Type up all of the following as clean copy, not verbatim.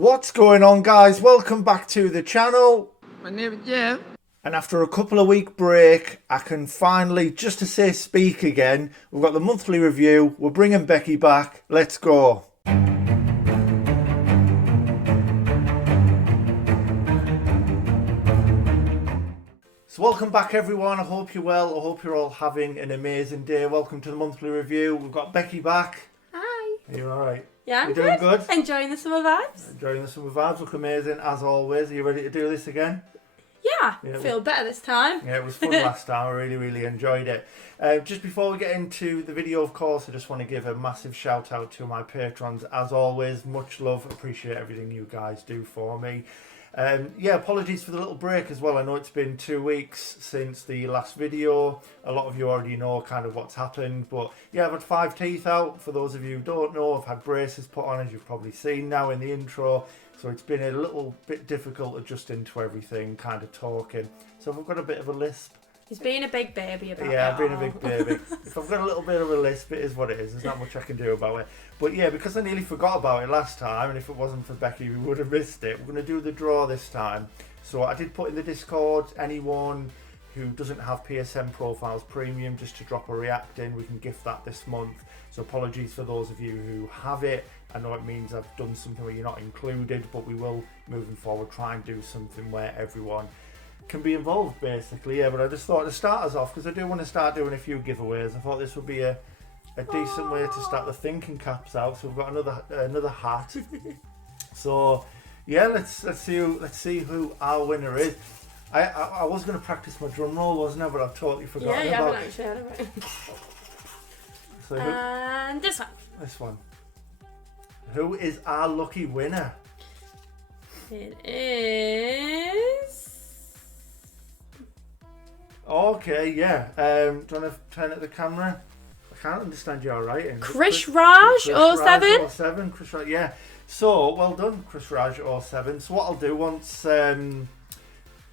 What's going on, guys? Welcome back to the channel. My name is Jim. And after a couple of week break, I can finally, just to say speak again. We've got the monthly review. We're bringing Becky back. Let's go. So welcome back, everyone. I hope you're well. I hope you're all having an amazing day. Welcome to the monthly review. We've got Becky back. Hi. Are you alright? Yeah, I'm you doing good? Enjoying the summer vibes. Enjoying the summer vibes. Look amazing as always. Are you ready to do this again? Yeah, feel better this time. Yeah, it was fun last time. I really enjoyed it. Just before we get into the video, of course, I just want to give a massive shout out to my patrons. As always, much love. Appreciate everything you guys do for me. Yeah, apologies for the little break as well. I know it's been 2 weeks since the last video. A lot of you already know kind of what's happened. But yeah, I've had 5 teeth out. For those of you who don't know, I've had braces put on, as you've probably seen now in the intro. So it's been a little bit difficult adjusting to everything, kind of talking. So if I've got a bit of a lisp. He's being a big baby about it. Yeah, I've been a big baby. If I've got a little bit of a lisp, it is what it is. There's not much I can do about it. But yeah, because I nearly forgot about it last time, and if it wasn't for Becky, we would have missed it. We're going to do the draw this time. So I did put in the Discord, anyone who doesn't have PSN Profiles Premium, just to drop a react in. We can gift that this month. So apologies for those of you who have it. I know it means I've done something where you're not included, but we will, moving forward, try and do something where everyone can be involved, basically. Yeah, but I just thought to start us off, because I do want to start doing a few giveaways. I thought this would be a decent way to start the thinking caps out. So we've got another hat. So yeah, let's see who our winner is. I was going to practice my drum roll, wasn't I? But I've totally forgotten yeah, about I haven't actually heard of it. So and this one. This one. Who is our lucky winner? It is... Okay, yeah. Do you want to turn at the camera? I can't understand your writing. Chris Raj 07? 07, Chris Raj, yeah. So, well done, Chris Raj 07. So what I'll do once... I mean,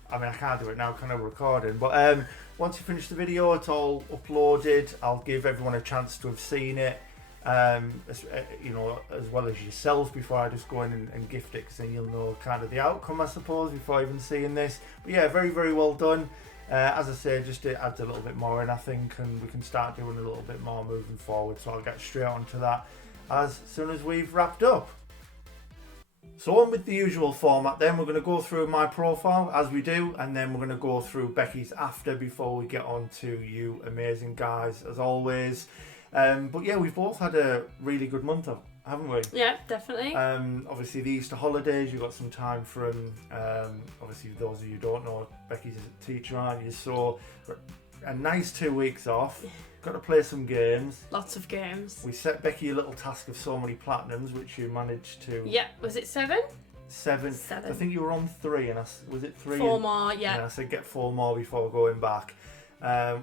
I can't do it now, kind of recording. But once you finish the video, it's all uploaded. I'll give everyone a chance to have seen it. You know, as well as yourself, before I just go in and gift it, because then you'll know kind of the outcome, I suppose, before even seeing this. But yeah, very well done. As I say, just it adds a little bit more in, I think, and we can start doing a little bit more moving forward. So I'll get straight onto that as soon as we've wrapped up. So on with the usual format then, we're going to go through my profile as we do, and then we're going to go through Becky's after before we get on to you amazing guys, as always. But yeah, we've both had a really good month, haven't we? Yeah, definitely. Obviously the Easter holidays, you've got some time from, obviously those of you who don't know, Becky's a teacher, aren't you? So a nice 2 weeks off. Got to play some games. Lots of games. We set Becky a little task of so many platinums, which you managed to... Yeah, was it 7? 7. I think you were on 3, and was it 3? 4 more, yeah. And I said get 4 more before going back.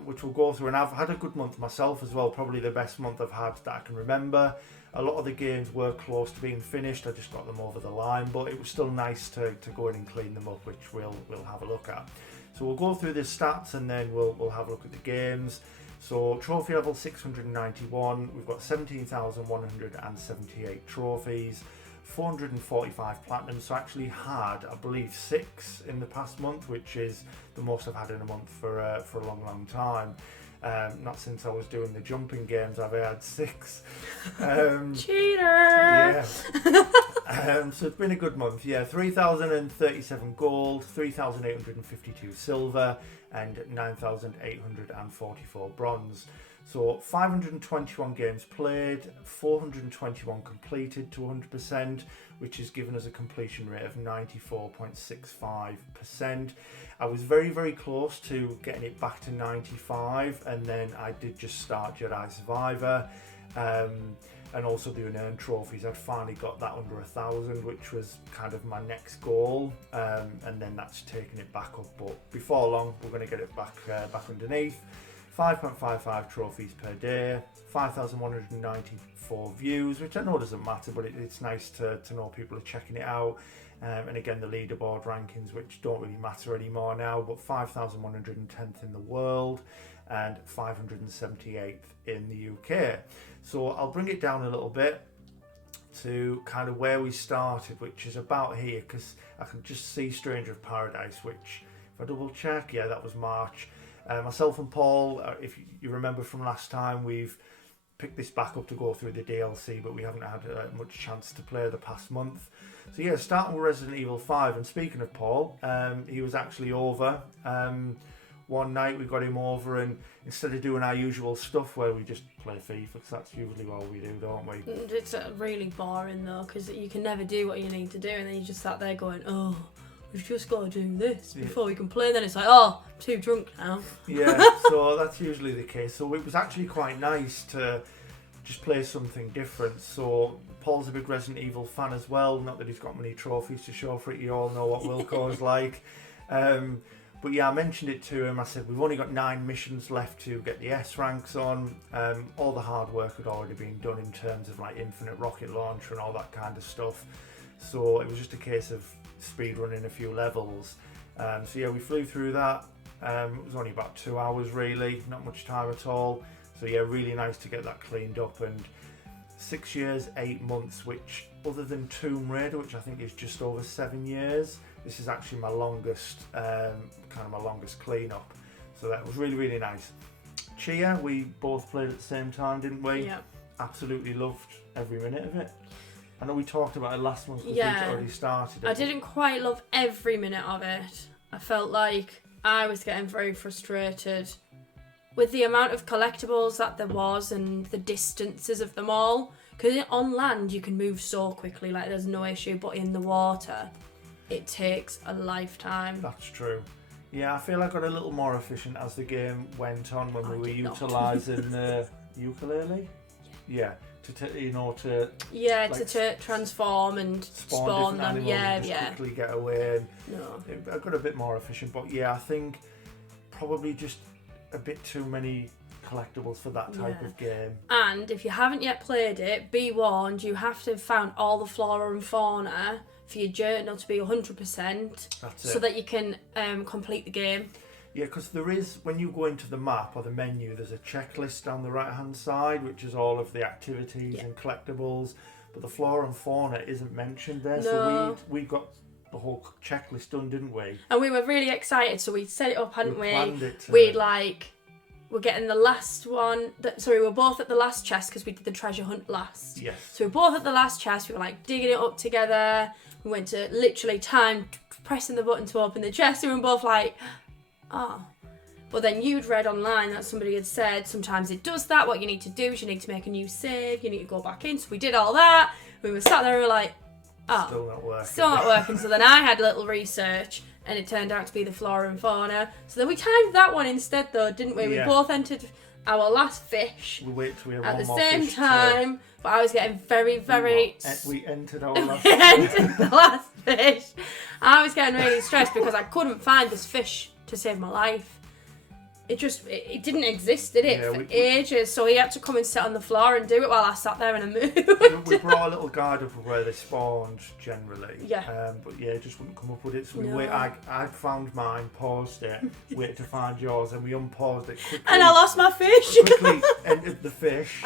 Which we'll go through, and I've had a good month myself as well, probably the best month I've had that I can remember. A lot of the games were close to being finished, I just got them over the line, but it was still nice to go in and clean them up, which we'll have a look at. So we'll go through the stats, and then we'll have a look at the games. So trophy level 691, we've got 17,178 trophies, 445 platinum. So I actually had, I believe, 6 in the past month, which is the most I've had in a month for a long time. Not since I was doing the jumping games I've had 6. Cheater! Yeah. So it's been a good month. Yeah, 3,037 gold, 3,852 silver, and 9,844 bronze. So 521 games played, 421 completed to 100%, which has given us a completion rate of 94.65%. I was very close to getting it back to 95, and then I did just start Jedi Survivor, and also the unearned trophies. I'd finally got that under 1,000, which was kind of my next goal, and then that's taken it back up. But before long, we're going to get it back underneath. 5.55 trophies per day, 5,194 views, which I know doesn't matter, but it's nice to know people are checking it out. And again, the leaderboard rankings, which don't really matter anymore now, but 5,110th in the world and 578th in the UK. So I'll bring it down a little bit. to kind of where we started, which is about here, because I can just see Stranger of Paradise, which, if I double check, yeah, that was March. Myself and Paul, if you remember from last time, we've picked this back up to go through the DLC, but we haven't had much chance to play the past month. So yeah, starting with Resident Evil 5, and speaking of Paul, he was actually over. One night we got him over, and instead of doing our usual stuff where we just play FIFA, because that's usually all we do, don't we? It's really boring though, because you can never do what you need to do, and then you just sat there going, oh, we've just got to do this before we can play. Then it's like, oh, I'm too drunk now. Yeah, so that's usually the case. So it was actually quite nice to just play something different. So Paul's a big Resident Evil fan as well. Not that he's got many trophies to show for it. You all know what Wilco's like. But yeah, I mentioned it to him. I said, we've only got 9 missions left to get the S ranks on. All the hard work had already been done in terms of like infinite rocket launcher and all that kind of stuff. So it was just a case of speed running a few levels. So yeah, we flew through that. It was only about 2 hours really, not much time at all. So yeah, really nice to get that cleaned up. And 6 years, 8 months, which other than Tomb Raider, which I think is just over 7 years, this is actually my longest, kind of my longest clean-up. So that was really, really nice. Chia, we both played at the same time, didn't we? Yeah. Absolutely loved every minute of it. I know we talked about it last month because Yeah. we'd already started it. I didn't quite love every minute of it. I felt like I was getting very frustrated with the amount of collectibles that there was and the distances of them all. Because on land you can move so quickly, like there's no issue, but in the water it takes a lifetime. That's true. Yeah, I feel I got a little more efficient as the game went on when we were did not. utilising the ukulele. Yeah, to Yeah, like, to transform and spawn different them. animals Yeah, and just yeah. quickly get away. And No. I got a bit more efficient, but yeah, I think probably just a bit too many collectibles for that type Yeah. of game. And if you haven't yet played it, be warned, you have to have found all the flora and fauna for your journal to be 100%, That's it. so that you can complete the game. Yeah, because there is, when you go into the map or the menu, there's a checklist down the right hand side, which is all of the activities and collectibles, but the flora and fauna isn't mentioned there. No. So we got the whole checklist done, didn't we? And we were really excited, so we set it up, hadn't we? Planned it to- We're getting the last one. Sorry, we were both at the last chest because we did the treasure hunt last. Yes. So we were both at the last chest. We were like digging it up together. We went to literally time pressing the button to open the chest, and we were both like, oh. But then you'd read online that somebody had said sometimes it does that. What you need to do is you need to make a new save. You need to go back in. So we did all that. We were sat there and we were like, oh, Still not working. still not working. So then I had a little research, and it turned out to be the flora and fauna. So then we timed that one instead, though, didn't we? Yeah. We both entered our last fish We wait till we have at one the more same fish to- time, but I was getting very, very... We entered our last. entered the last fish. I was getting really stressed because I couldn't find this fish to save my life. It didn't exist, did it, Yeah, for ages? So he had to come and sit on the floor and do it while I sat there in a mood. We brought a little guide up of where they spawned generally. Yeah. But yeah, it just wouldn't come up with it. So we No. wait. I found mine, paused it, waited to find yours, and we unpaused it quickly. And I lost my fish. Quickly entered the fish,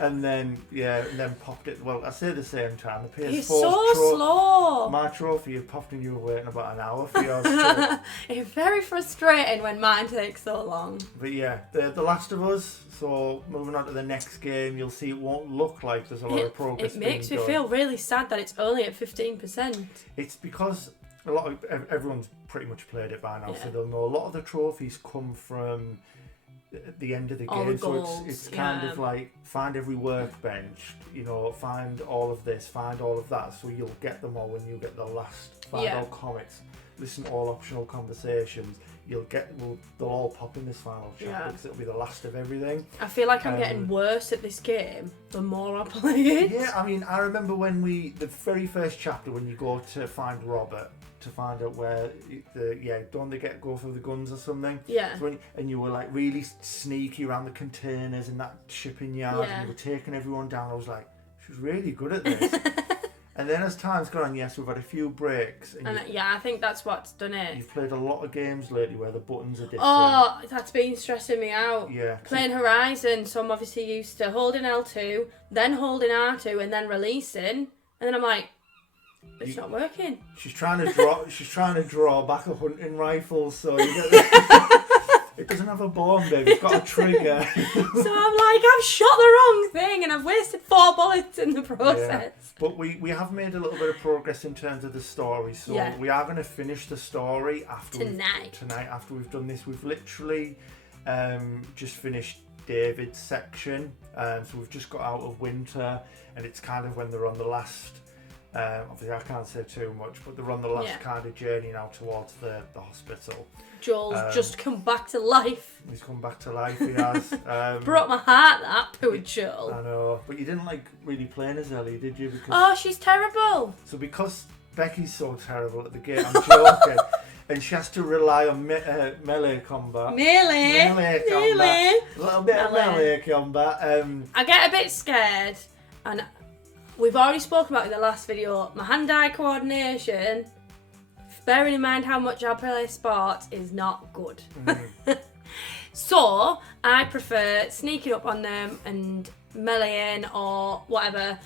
and then popped it. Well, I say at the same time. The PS4 He's so slow. My trophy had popped, and you were waiting about an hour for yours. Too. It's very frustrating when mine takes so long. But yeah, the Last of Us. So moving on to the next game, you'll see it won't look like there's a lot of progress. It makes me being done. feel really sad that it's only at 15%. It's because a lot of everyone's pretty much played it by now, so they'll know a lot of the trophies come from the end of the All game. the So goals, it's kind of like find every workbench, find all of this, find all of that. So you'll get them all when you get the last. Find all comics, listen to all optional conversations. They'll all pop in this final chapter because it'll be the last of everything. I feel like I'm getting worse at this game the more I play it. Yeah, I mean, I remember when the very first chapter when you go to find Robert to find out where don't they go for the guns or something? Yeah. So and you were like really sneaky around the containers in that shipping yard, and you were taking everyone down. I was like, she was really good at this. And then as time's gone on, yes, we've had a few breaks. And I think that's what's done it. You've played a lot of games lately where the buttons are different. Oh, that's been stressing me out. Yeah. Playing Horizon, so I'm obviously used to holding L2, then holding R2, and then releasing. And then I'm like, it's not working. She's trying to draw back a hunting rifle, so you get it doesn't have a bomb, babe. It's got a trigger. So I'm like, I've shot the wrong thing, and I've wasted 4 bullets in the process. Yeah. But we have made a little bit of progress in terms of the story, so we are going to finish the story tonight after we've done this. We've literally just finished David's section, so we've just got out of winter, and it's kind of when they're on the last. Obviously, I can't say too much, but they're on the last kind of journey now towards the hospital. Joel's just come back to life. He's come back to life, he has. Broke my heart, that poor Joel. I know, but you didn't like really playing as Ellie, did you? Because she's terrible. So because Becky's so terrible at the game, I'm joking, and she has to rely on melee combat. Melee combat. A little bit of melee combat. I get a bit scared, and we've already spoken about in the last video, my hand-eye coordination, bearing in mind how much I play sports, is not good. So, I prefer sneaking up on them and meleeing or whatever.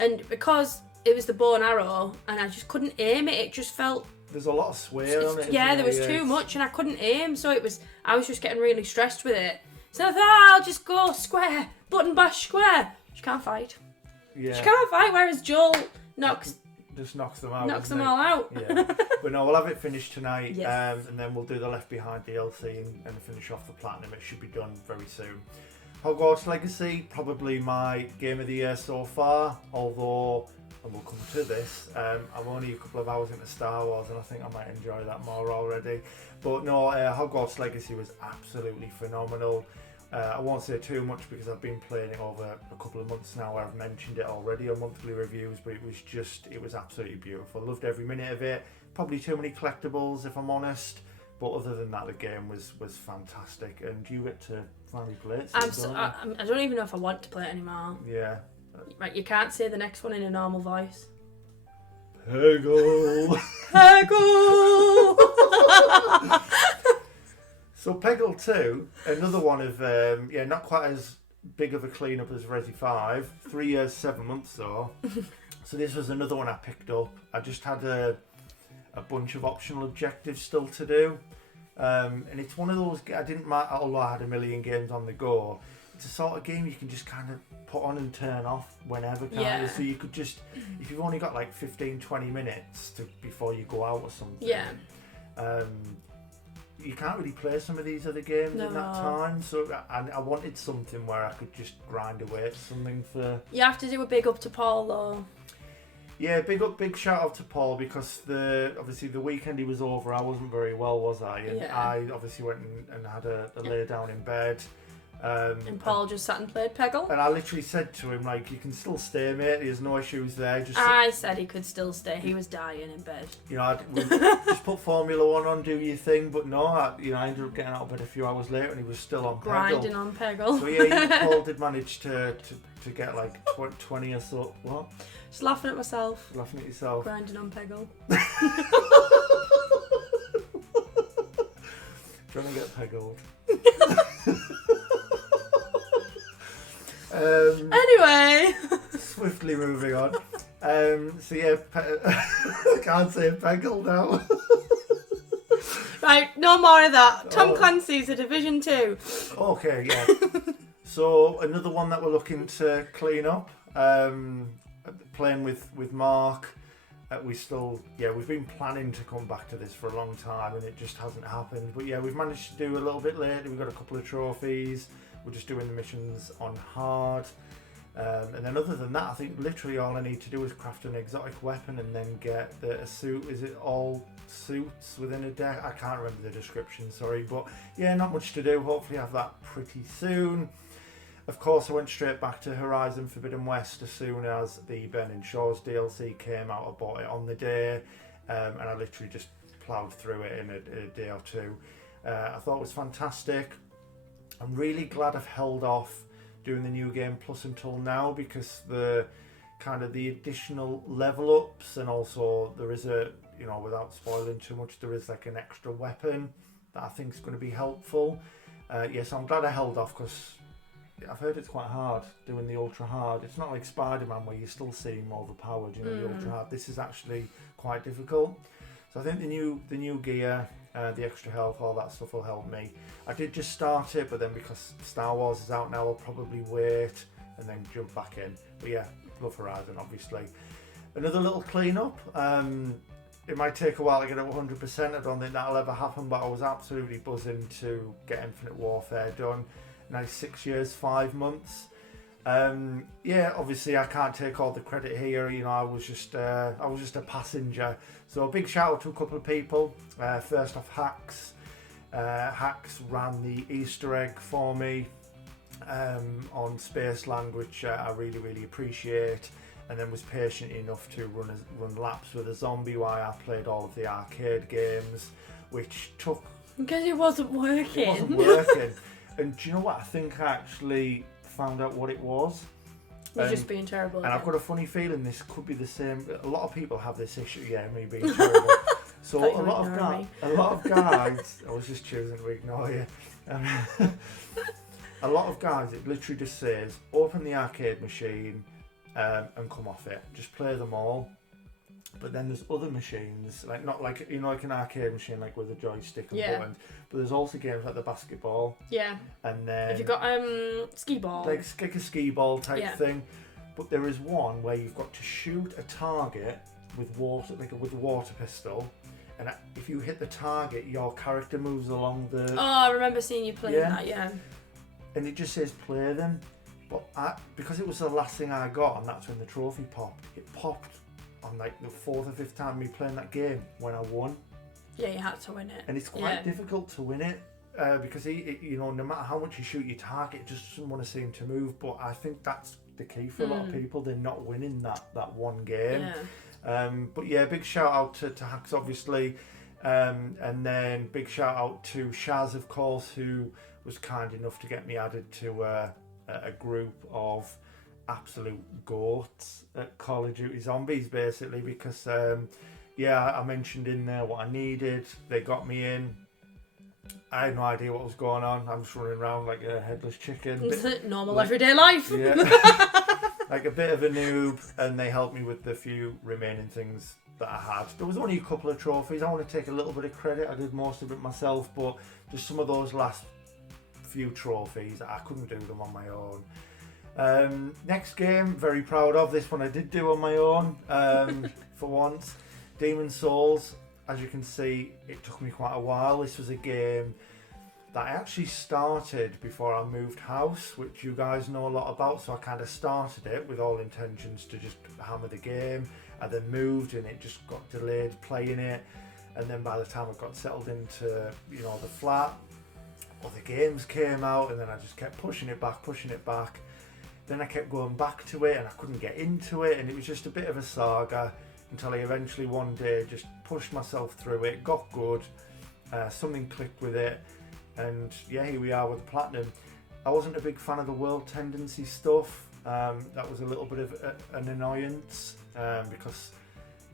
And because it was the bow and arrow, and I just couldn't aim it, it just felt... There's a lot of swear on it. Yeah, there was too much, and I couldn't aim, so I was just getting really stressed with it. So I thought, I'll just go square, button bash square. She can't fight. Yeah. She can't fight, whereas Joel just knocks them out. Knocks them all out. Yeah. But no, we'll have it finished tonight, yes. And then we'll do the Left Behind DLC and finish off the Platinum. It should be done very soon. Hogwarts Legacy, probably my game of the year so far, although, and we'll come to this, I'm only a couple of hours into Star Wars and I think I might enjoy that more already. But no, Hogwarts Legacy was absolutely phenomenal. I won't say too much because I've been playing it over a couple of months now where I've mentioned it already on monthly reviews, but it was absolutely beautiful. Loved every minute of it. Probably too many collectibles if I'm honest, but other than that the game was fantastic, and you get to finally play it. I don't even know if I want to play it anymore. Yeah. Right, you can't say the next one in a normal voice. Peggle! Peggle! So Peggle 2, another one of, not quite as big of a clean-up as Resi 5. 3 years, 7 months though. So this was another one I picked up. I just had a bunch of optional objectives still to do. And it's one of those, I didn't mind, although I had a million games on the go. It's a sort of game you can just kind of put on and turn off whenever, can't you? So you could just, if you've only got like 15-20 minutes before you go out or something. Yeah. You can't really play some of these other games in that time, so I wanted something where I could just grind away at something for... You have to do a big up to Paul though. Yeah, big shout out to Paul, because obviously the weekend he was over, I wasn't very well, was I? And I obviously went and had a lay down in bed. And Paul just sat and played Peggle. And I literally said to him, like, you can still stay, mate. There's no issues there. I said he could still stay. He was dying in bed. You know, just put Formula 1 on, do your thing. But no, I ended up getting out of bed a few hours later, and he was still on Peggle. Grinding on Peggle. So yeah, Paul did manage to get like 20 or so. What? Just laughing at myself. Laughing at yourself. Grinding on Peggle. Trying to get Peggled. Anyway, swiftly moving on. So yeah, I can't say Peggle now. Right, no more of that. Tom Clancy's a Division 2. Okay, yeah. So another one that we're looking to clean up. Playing with Mark. We've been planning to come back to this for a long time, and it just hasn't happened. But yeah, we've managed to do a little bit later. We've got a couple of trophies. We're just doing the missions on hard. And then other than that, I think literally all I need to do is craft an exotic weapon and then get a suit. Is it all suits within a deck? I can't remember the description, sorry. But yeah, not much to do. Hopefully I have that pretty soon. Of course, I went straight back to Horizon Forbidden West as soon as the Ben and Shaw's DLC came out. I bought it on the day, and I literally just ploughed through it in a day or two. I thought it was fantastic. I'm really glad I've held off doing the new game plus until now, because the kind of the additional level ups, and also there is a, you know, without spoiling too much, there is like an extra weapon that I think is going to be helpful. Yes, I'm glad I held off because I've heard it's quite hard doing the ultra hard. It's not like Spider-Man where you still see him overpowered, you know, the ultra hard. This is actually quite difficult. So I think the new gear, the extra health, all that stuff will help me. I did just start it, but then because Star Wars is out now, I'll probably wait and then jump back in. But yeah, love Horizon, obviously. Another little clean-up. It might take a while to get it 100%. I don't think that'll ever happen, but I was absolutely buzzing to get Infinite Warfare done. Now 6 years, 5 months. Yeah, obviously I can't take all the credit here. You know, I was just a passenger. So a big shout out to a couple of people. First off, Hacks. Hacks ran the Easter egg for me on Spaceland, which I really, really appreciate. And then was patient enough to run laps with a zombie while I played all of the arcade games, which took... Because it wasn't working. It wasn't working. And do you know what? I think I actually found out what it was. You're just being terrible. And I've got a funny feeling this could be the same. A lot of people have this issue, yeah, me being terrible. So a lot of guys, I was just choosing to ignore you. A lot of guys, it literally just says, open the arcade machine and come off it. Just play them all. But then there's other machines, like not like, you know, like an arcade machine, like with a joystick and buttons. But there's also games like the basketball. Yeah. And then have you got skee ball? Like a skee ball type thing. But there is one where you've got to shoot a target with water, like with a water pistol. And if you hit the target, your character moves along the. Oh, I remember seeing you play that. Yeah. And it just says play them, but because it was the last thing I got, and that's when the trophy popped. It popped on like the 4th or 5th time me playing that game when I won. Yeah, you had to win it. And it's quite difficult to win it because you know, no matter how much you shoot your target, it just doesn't want to seem to move. But I think that's the key for a lot of people. They're not winning that one game. Yeah. But yeah, big shout out to Hacks, obviously, and then big shout out to Shaz, of course, who was kind enough to get me added to a group of absolute goats at Call of Duty Zombies, basically, because I mentioned in there what I needed. They got me in. I had no idea what was going on. I'm just running around like a headless chicken. Normal everyday life. Yeah. Like a bit of a noob, and they helped me with the few remaining things that I had. There was only a couple of trophies. I want to take a little bit of credit. I did most of it myself, but just some of those last few trophies, I couldn't do them on my own. Next game, very proud of. This one I did do on my own for once. Demon's Souls. As you can see, it took me quite a while. This was a game that I actually started before I moved house, which you guys know a lot about. So I kind of started it with all intentions to just hammer the game. I then moved and it just got delayed playing it. And then by the time I got settled into, you know, the flat, other games came out, and then I just kept pushing it back. Then I kept going back to it and I couldn't get into it, and it was just a bit of a saga until I eventually one day just pushed myself through it, got good, something clicked with it, and yeah, here we are with Platinum. I wasn't a big fan of the world tendency stuff. That was a little bit of an annoyance because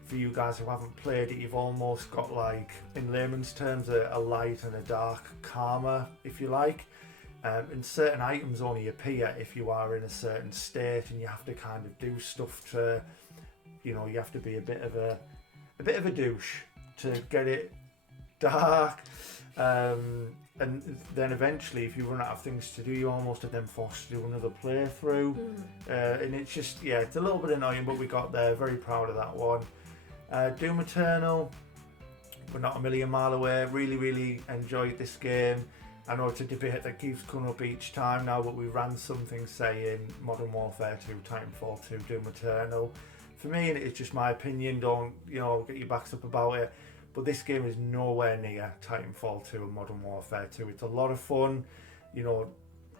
for you guys who haven't played it, you've almost got, like, in layman's terms, a light and a dark karma, if you like. And certain items only appear if you are in a certain state, and you have to kind of do stuff to, you know, you have to be a bit of a douche to get it dark. And then eventually, if you run out of things to do, you almost are then forced to do another playthrough. And it's just, yeah, it's a little bit annoying, but we got there. Very proud of that one. Doom Eternal, we're not a million mile away. Really, really enjoyed this game. I know it's a debate that keeps coming up each time now, but we ran something saying Modern Warfare 2, Titanfall 2, Doom Eternal. For me, it's just my opinion, don't, you know, get your backs up about it. But this game is nowhere near Titanfall 2 and Modern Warfare 2. It's a lot of fun, you know,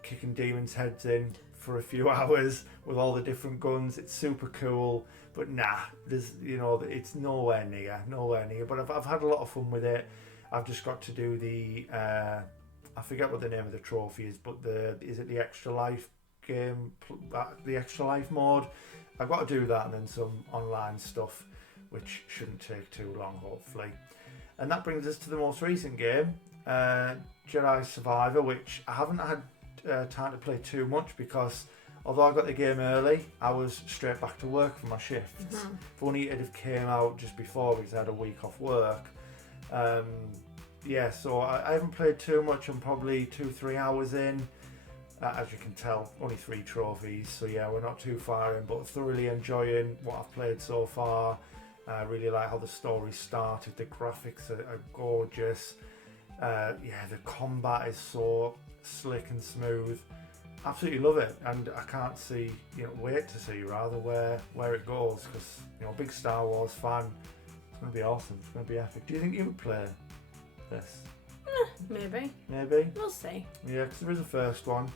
kicking demons' heads in for a few hours with all the different guns. It's super cool, but nah, there's, you know, it's nowhere near. But I've had a lot of fun with it. I've just got to do the, I forget what the name of the trophy is, but is it the Extra Life game, the Extra Life mode? I've got to do that and then some online stuff, which shouldn't take too long, hopefully. And that brings us to the most recent game, Jedi Survivor, which I haven't had time to play too much because although I got the game early, I was straight back to work for my shifts. Mm-hmm. If only it had came out just before because I had a week off work. So I haven't played too much. I'm probably 2-3 hours in. As you can tell, only 3 trophies. So yeah, we're not too far in, but thoroughly enjoying what I've played so far. I really like how the story started. The graphics are gorgeous. The combat is so slick and smooth. Absolutely love it, and I can't wait to see rather where it goes because big Star Wars fan. It's going to be awesome. It's going to be epic. Do you think you would play this? Maybe. We'll see. Yeah, because there is a first one.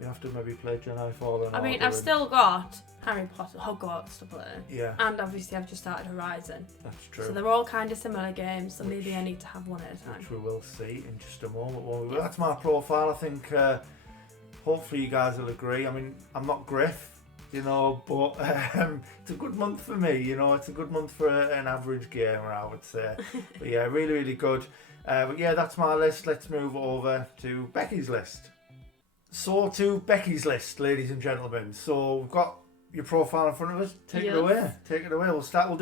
You have to maybe play Jedi Fallen. I mean, I've still got Harry Potter, Hogwarts to play. Yeah. And obviously I've just started Horizon. That's true. So they're all kind of similar games, so maybe I need to have one at a time. Which we will see in just a moment. That's my profile. I think hopefully you guys will agree. I mean, I'm not Griff, but it's a good month for me. It's a good month for an average gamer, I would say. But yeah, really, really good. But yeah, that's my list. Let's move over to Becky's list. So to Becky's list, ladies and gentlemen. So we've got your profile in front of us. Take it away. We'll do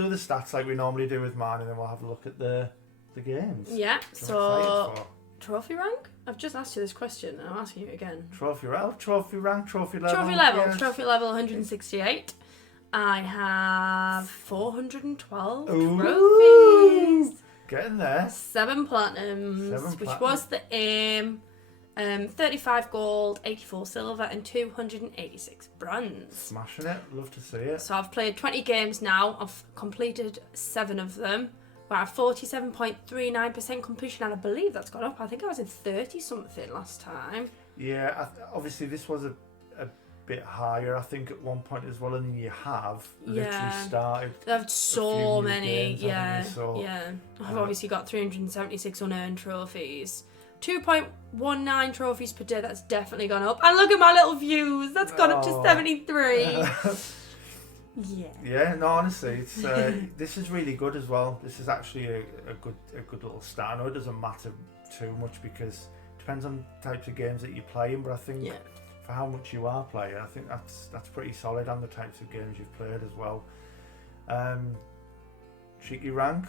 the stats like we normally do with mine, and then we'll have a look at the games. Yeah. So trophy rank? I've just asked you this question, and I'm asking you again. Trophy rank, trophy level. Trophy level. Yes. Trophy level 168. I have 412 trophies. Getting there. 7 platinums, which was the aim. 35 gold, 84 silver, and 286 bronze. Smashing it. Love to see it. So I've played 20 games now. I've completed 7 of them. We're at 47.39% completion, and I believe that's gone up. I think I was in 30 something last time. Yeah, obviously this was a bit higher, I think, at one point as well, and then you have literally started. I've so many, games, I've obviously got 376 unearned trophies. 2.19 trophies per day, that's definitely gone up. And look at my little views, that's gone up to 73. Yeah, no, honestly, it's this is really good as well. This is actually a good little start. I know it doesn't matter too much because it depends on types of games that you're playing, but I think for how much you are playing, I think that's pretty solid on the types of games you've played as well. Cheeky rank.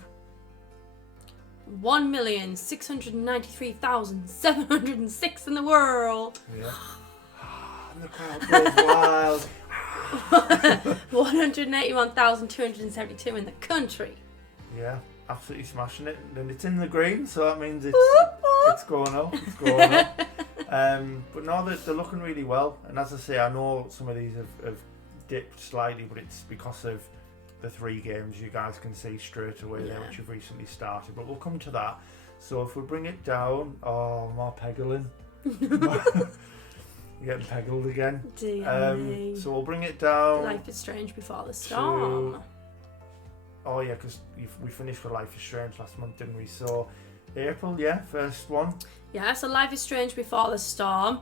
1,693,706 in the world. Yeah. And the crowd goes wild. 181,272 in the country. Yeah, absolutely smashing it. And it's in the green, so that means it's going up. It's going up. But no, they're looking really well. And as I say, I know some of these have dipped slightly, but it's because of the 3 games you guys can see straight away there, which have recently started. But we'll come to that. So if we bring it down, more peggling. You're getting peggled again. So we'll bring it down. Life is Strange Before the Storm. Oh yeah, because we finished with Life is Strange last month, didn't we? So April, first one. Yeah, so Life is Strange Before the Storm.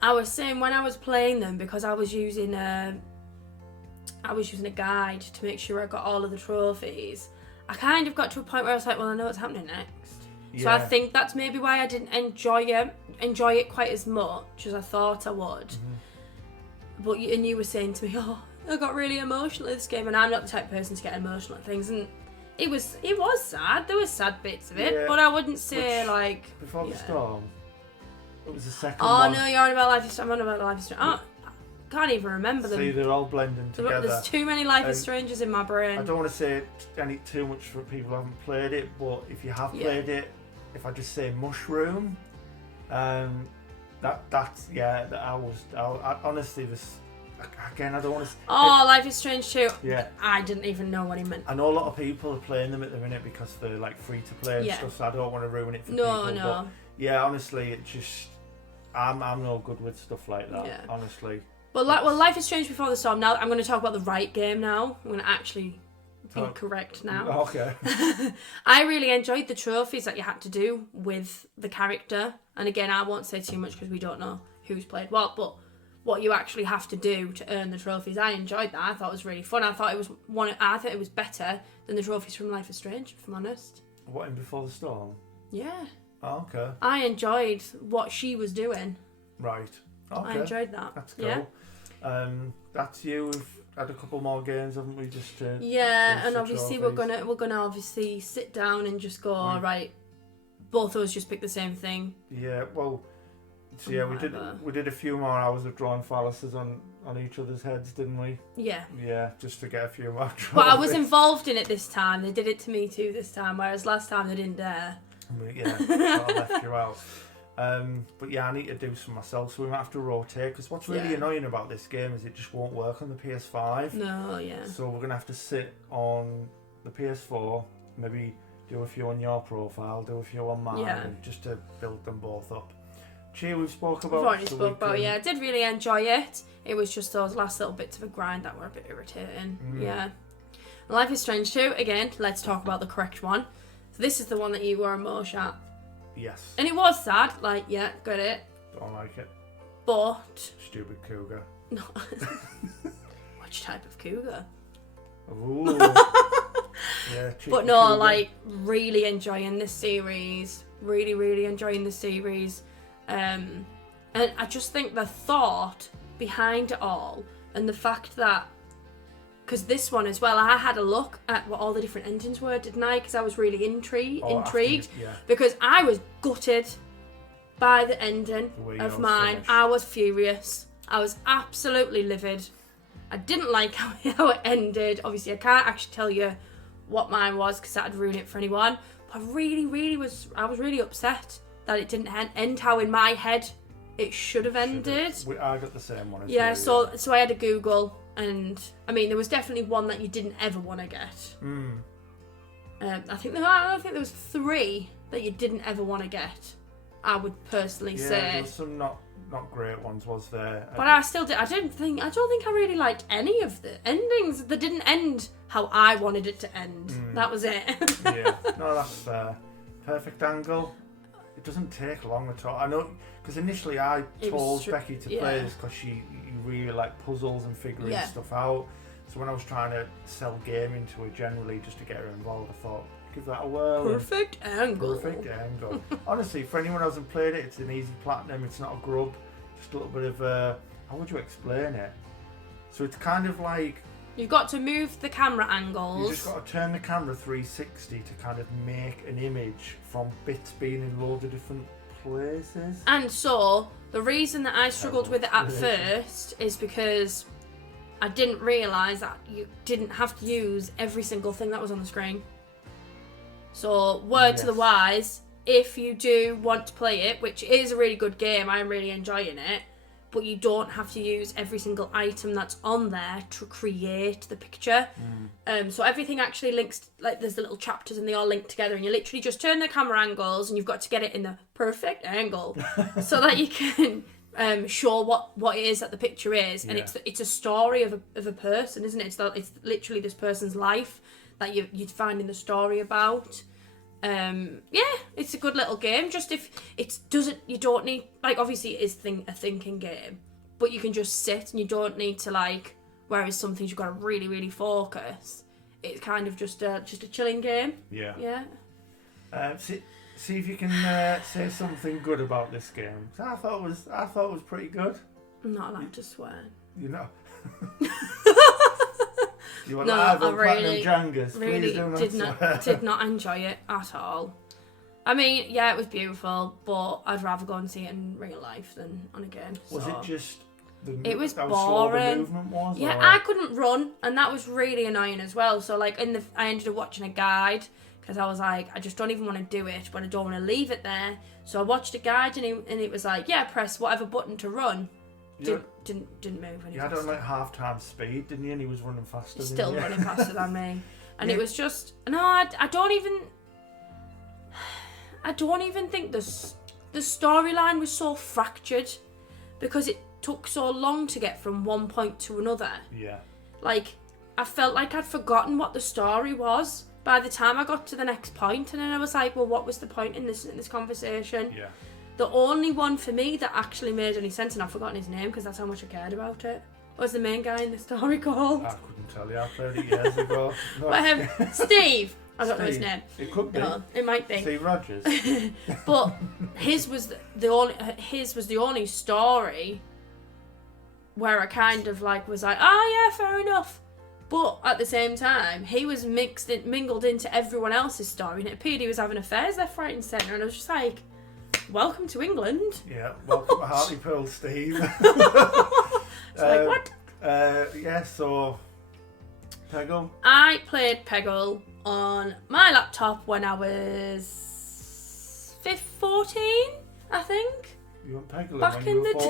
I was saying when I was playing them, because I was using a guide to make sure I got all of the trophies, I kind of got to a point where I was like, well, I know what's happening next. Yeah. So I think that's maybe why I didn't enjoy it quite as much as I thought I would. Mm-hmm. But you were saying to me, oh, I got really emotional at this game, and I'm not the type of person to get emotional at things, and it was sad. There were sad bits of it, but I wouldn't say Before the Storm. It was the second one. Oh no, you're on about Life is Strange. I'm on about Life is Strange. I can't even remember them. See, they're all blending together. There's too many Life is Stranges in my brain. I don't want to say too much for people who haven't played it, but if you have played it, if I just say Mushroom, I honestly, this again, I don't want to. Life is Strange 2. Yeah. I didn't even know what he meant. I know a lot of people are playing them at the minute because they're free to play and stuff, so I don't want to ruin it for people. No. But yeah, honestly, it just I'm no good with stuff like that. Honestly. But Life is Strange Before the Storm. Now I'm going to talk about the right game. Now I'm going to actually be correct now. Okay. I really enjoyed the trophies that you had to do with the character, and again, I won't say too much because we don't know who's played what, but what you actually have to do to earn the trophies. I enjoyed that. I thought it was really fun. I thought it was better than the trophies from Life is Strange, if I'm honest. What, in Before the Storm? Yeah. Oh, okay. I enjoyed what she was doing. Right. Okay. I enjoyed that. That's cool. Yeah. That's you. We've had a couple more games, haven't we? Just to and obviously we're gonna obviously sit down and just go, all right, both of us just pick the same thing. Yeah. Well. So yeah, we did a few more hours of drawing phalluses on each other's heads, didn't we? Yeah. Yeah, just to get a few more trophies. But I was involved in it this time. They did it to me too this time, whereas last time they didn't dare. Yeah, sort of left you out. But yeah, I need to do some myself, so we might have to rotate. Because what's really annoying about this game is it just won't work on the PS5. No, yeah. So we're gonna have to sit on the PS4, maybe do a few on your profile, do a few on mine, and just to build them both up. Cheer, we've spoke about. We've already spoke about. Yeah, I did really enjoy it. It was just those last little bits of a grind that were a bit irritating. Yeah. Life is Strange 2. Again, let's talk about the correct one. So this is the one that you were emosh at. Yes. And it was sad. Like, yeah, got it. Don't like it. But stupid cougar. No. Which type of cougar? Ooh. Yeah. But no, cougar. Like really enjoying this series. Really, really enjoying the series. And I just think the thought behind it all, and the fact that, because this one as well, I had a look at what all the different endings were, didn't I? Because I was really intrigued. Because I was gutted by the ending of mine. Finished. I was furious. I was absolutely livid. I didn't like how it ended. Obviously, I can't actually tell you what mine was because that'd ruin it for anyone. But I was really upset that it didn't end how in my head it should have ended. I got the same one as you. So I had to Google, and I mean there was definitely one that you didn't ever want to get. I think there was 3 that you didn't ever want to get. I would personally say. There was some not great ones, was there? But I don't think I really liked any of the endings. They didn't end how I wanted it to end. That was it. Yeah, no, that's fair. Perfect Angle. It doesn't take long at all. I know, because initially I told Becky to play this because you really like puzzles and figuring stuff out. So when I was trying to sell gaming to her generally, just to get her involved, I thought, give that a whirl. Perfect Angle. Honestly, for anyone who hasn't played it, it's an easy platinum. It's not a grub. Just a little bit of how would you explain it? So it's kind of like you've got to move the camera angles. You just got to turn the camera 360 to kind of make an image from bits being in loads of different places. And so the reason that I struggled with it at first is because I didn't realise that you didn't have to use every single thing that was on the screen. So word to the wise, if you do want to play it, which is a really good game, I'm really enjoying it, but you don't have to use every single item that's on there to create the picture. So everything actually links, like there's the little chapters and they all link together, and you literally just turn the camera angles and you've got to get it in the perfect angle so that you can show what it is that the picture is. And it's a story of a person, isn't it? It's literally this person's life that you'd find in the story about. It's a good little game. Just if it doesn't, you don't need, like, obviously it is a thinking game, but you can just sit and you don't need to, like, whereas some things you've got to really, really focus. It's kind of just a chilling game. Yeah. See if you can say something good about this game. I thought it was pretty good. I'm not allowed to swear. You know. You were no, live on really, Platinum Jangas. Really did not enjoy it at all. I mean, yeah, it was beautiful, but I'd rather go and see it in real life than on a game. Was it just it was boring. The movement was, yeah, or? I couldn't run, and that was really annoying as well. So like I ended up watching a guide because I was like, I just don't even want to do it, but I don't want to leave it there. So I watched a guide, and it was like, yeah, press whatever button to run. Didn't move any faster. You had on like half-time speed, didn't you? And he was running faster. He's still running faster than me. And it was just I don't even think the storyline was so fractured because it took so long to get from one point to another. Yeah. Like I felt like I'd forgotten what the story was by the time I got to the next point, and then I was like, well, what was the point in this conversation? Yeah. The only one for me that actually made any sense, and I've forgotten his name because that's how much I cared about it, was the main guy in the story called. I couldn't tell you. I played it years ago. No. But, Steve. I don't know his name. It could be. No, it might be. Steve Rogers. But his was the only story where I kind of like was like, oh yeah, fair enough. But at the same time, he was mingled into everyone else's story, and it appeared he was having affairs left, right, and centre. And I was just like, welcome to England. Yeah, welcome to Hartlepool, Steve. It's like, what? Yeah, so Peggle. I played Peggle on my laptop when I was 14, I think. You were Peggle Back when in you were the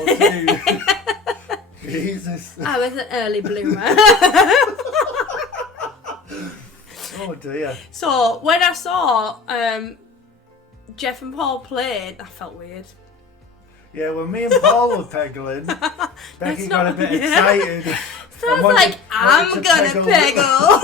14. Jesus. I was an early bloomer. Oh dear. So when I saw Jeff and Paul played, I felt weird. Yeah, when me and Paul were peggling, Becky got a bit excited. So I was like, I'm gonna peggle.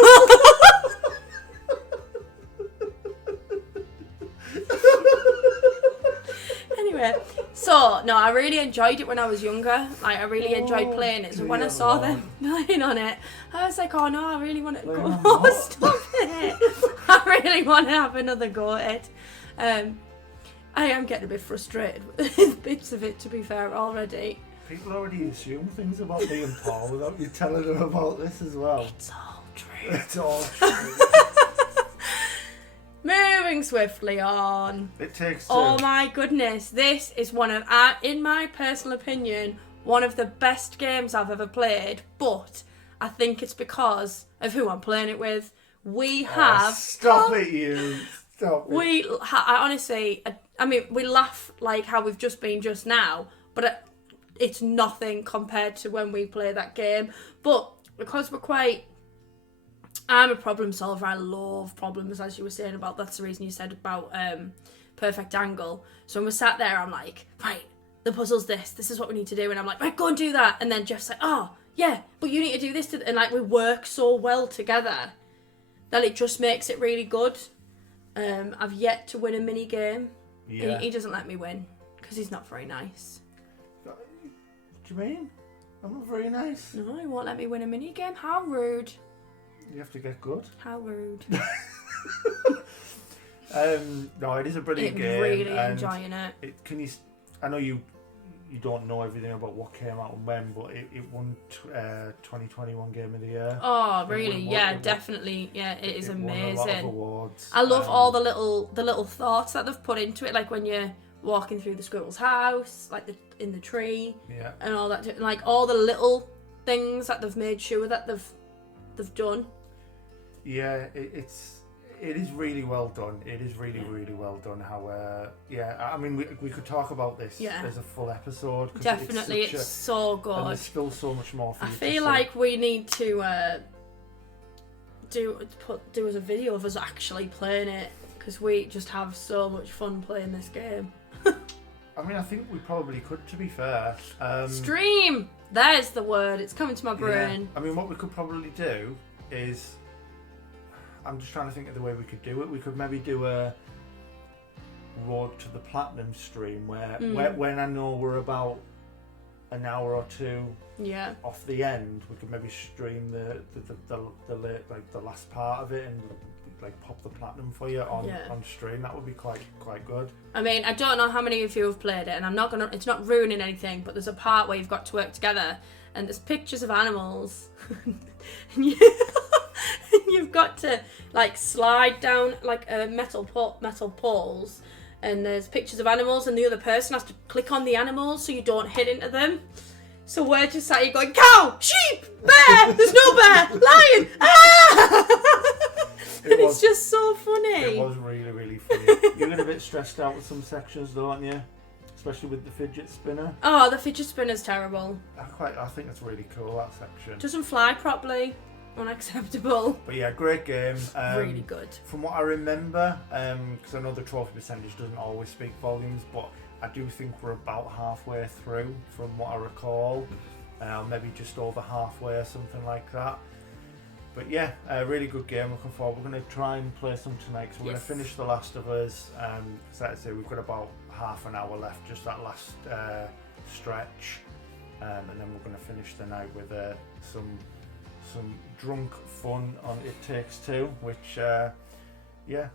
Anyway, so no, I really enjoyed it when I was younger. Like, I really enjoyed playing it. So when I saw them playing on it, I was like, oh no, I really want to go. Oh, stop it! I really want to have another go at it. I am getting a bit frustrated with bits of it, to be fair, already. People already assume things about me and Paul without you telling them about this as well. It's all true. It's all true. Moving swiftly on. It takes two. Oh my goodness, this is one of, in my personal opinion, one of the best games I've ever played, but I think it's because of who I'm playing it with. We have... Stop it, you. Stop it. I honestly, I mean, we laugh like how we've just been just now, but it's nothing compared to when we play that game. But because I'm a problem solver. I love problems, as you were saying about. That's the reason you said about perfect angle. So when we're sat there, I'm like, right, the puzzle's this. This is what we need to do. And I'm like, right, go and do that. And then Jeff's like, oh, yeah, but you need to do this. And like, we work so well together that it just makes it really good. I've yet to win a mini game. Yeah. He doesn't let me win because he's not very nice. What do you mean? I'm not very nice. No, he won't let me win a mini game. How rude. You have to get good. How rude. No, it is a brilliant game. Really enjoying it. I know you don't know everything about what came out and when, but it won 2021 Game of the Year. Oh, really? Yeah, definitely. Yeah, it is amazing. Won a lot of awards. I love all the little thoughts that they've put into it, like when you're walking through the squirrel's house, like in the tree, yeah, and all that. Like all the little things that they've made sure that they've done. Yeah, it is really well done. It is really, really well done. How, I mean, we could talk about this as a full episode. Definitely, it's so good. And there's still so much more for you to see. I feel like we need to do as a video of us actually playing it, because we just have so much fun playing this game. I mean, I think we probably could, to be fair. Stream! There's the word. It's coming to my brain. Yeah. I mean, what we could probably do is... I'm just trying to think of the way we could do it. We could maybe do a Road to the Platinum stream where when I know we're about an hour or two off the end, we could maybe stream the last part of it and like pop the platinum for you on stream. That would be quite good. I mean, I don't know how many of you have played it, and it's not ruining anything, but there's a part where you've got to work together and there's pictures of animals and you've got to like slide down like metal poles, and there's pictures of animals, and the other person has to click on the animals so you don't hit into them. So we're just sat here going, cow, sheep, bear, there's no bear, lion, it's just so funny. It was really, really funny. You get a bit stressed out with some sections though, aren't you? Especially with the fidget spinner. Oh, the fidget spinner's terrible. I think that's really cool, that section. Doesn't fly properly. Unacceptable. But yeah, great game. Really good. From what I remember, because I know the trophy percentage doesn't always speak volumes, but I do think we're about halfway through from what I recall. Maybe just over halfway or something like that. But yeah, a really good game. Looking forward. We're going to try and play some tonight. So we're going to finish The Last of Us. Because like I say, we've got about half an hour left, just that last stretch. And then we're going to finish the night with some drunk fun on It Takes Two, which, yeah,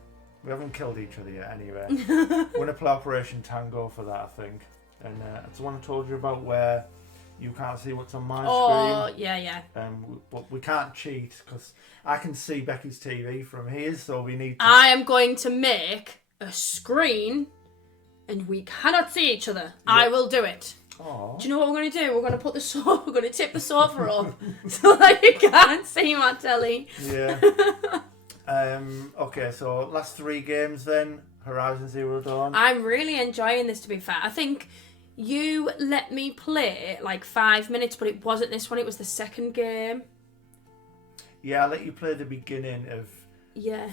we haven't killed each other yet anyway. We're going to play Operation Tango for that, I think. And it's the one I told you about where you can't see what's on my screen. Oh, yeah. But we can't cheat because I can see Becky's TV from here, so we need to... I am going to make a screen and we cannot see each other. Yep. I will do it. Aww. Do you know what we're going to do? We're going to put we're going to tip the sofa up so that you can't see my telly. Yeah. Okay, so last 3 games then. Horizon Zero Dawn. I'm really enjoying this, to be fair. I think you let me play like 5 minutes, but it wasn't this one. It was the second game. Yeah, I let you play the beginning of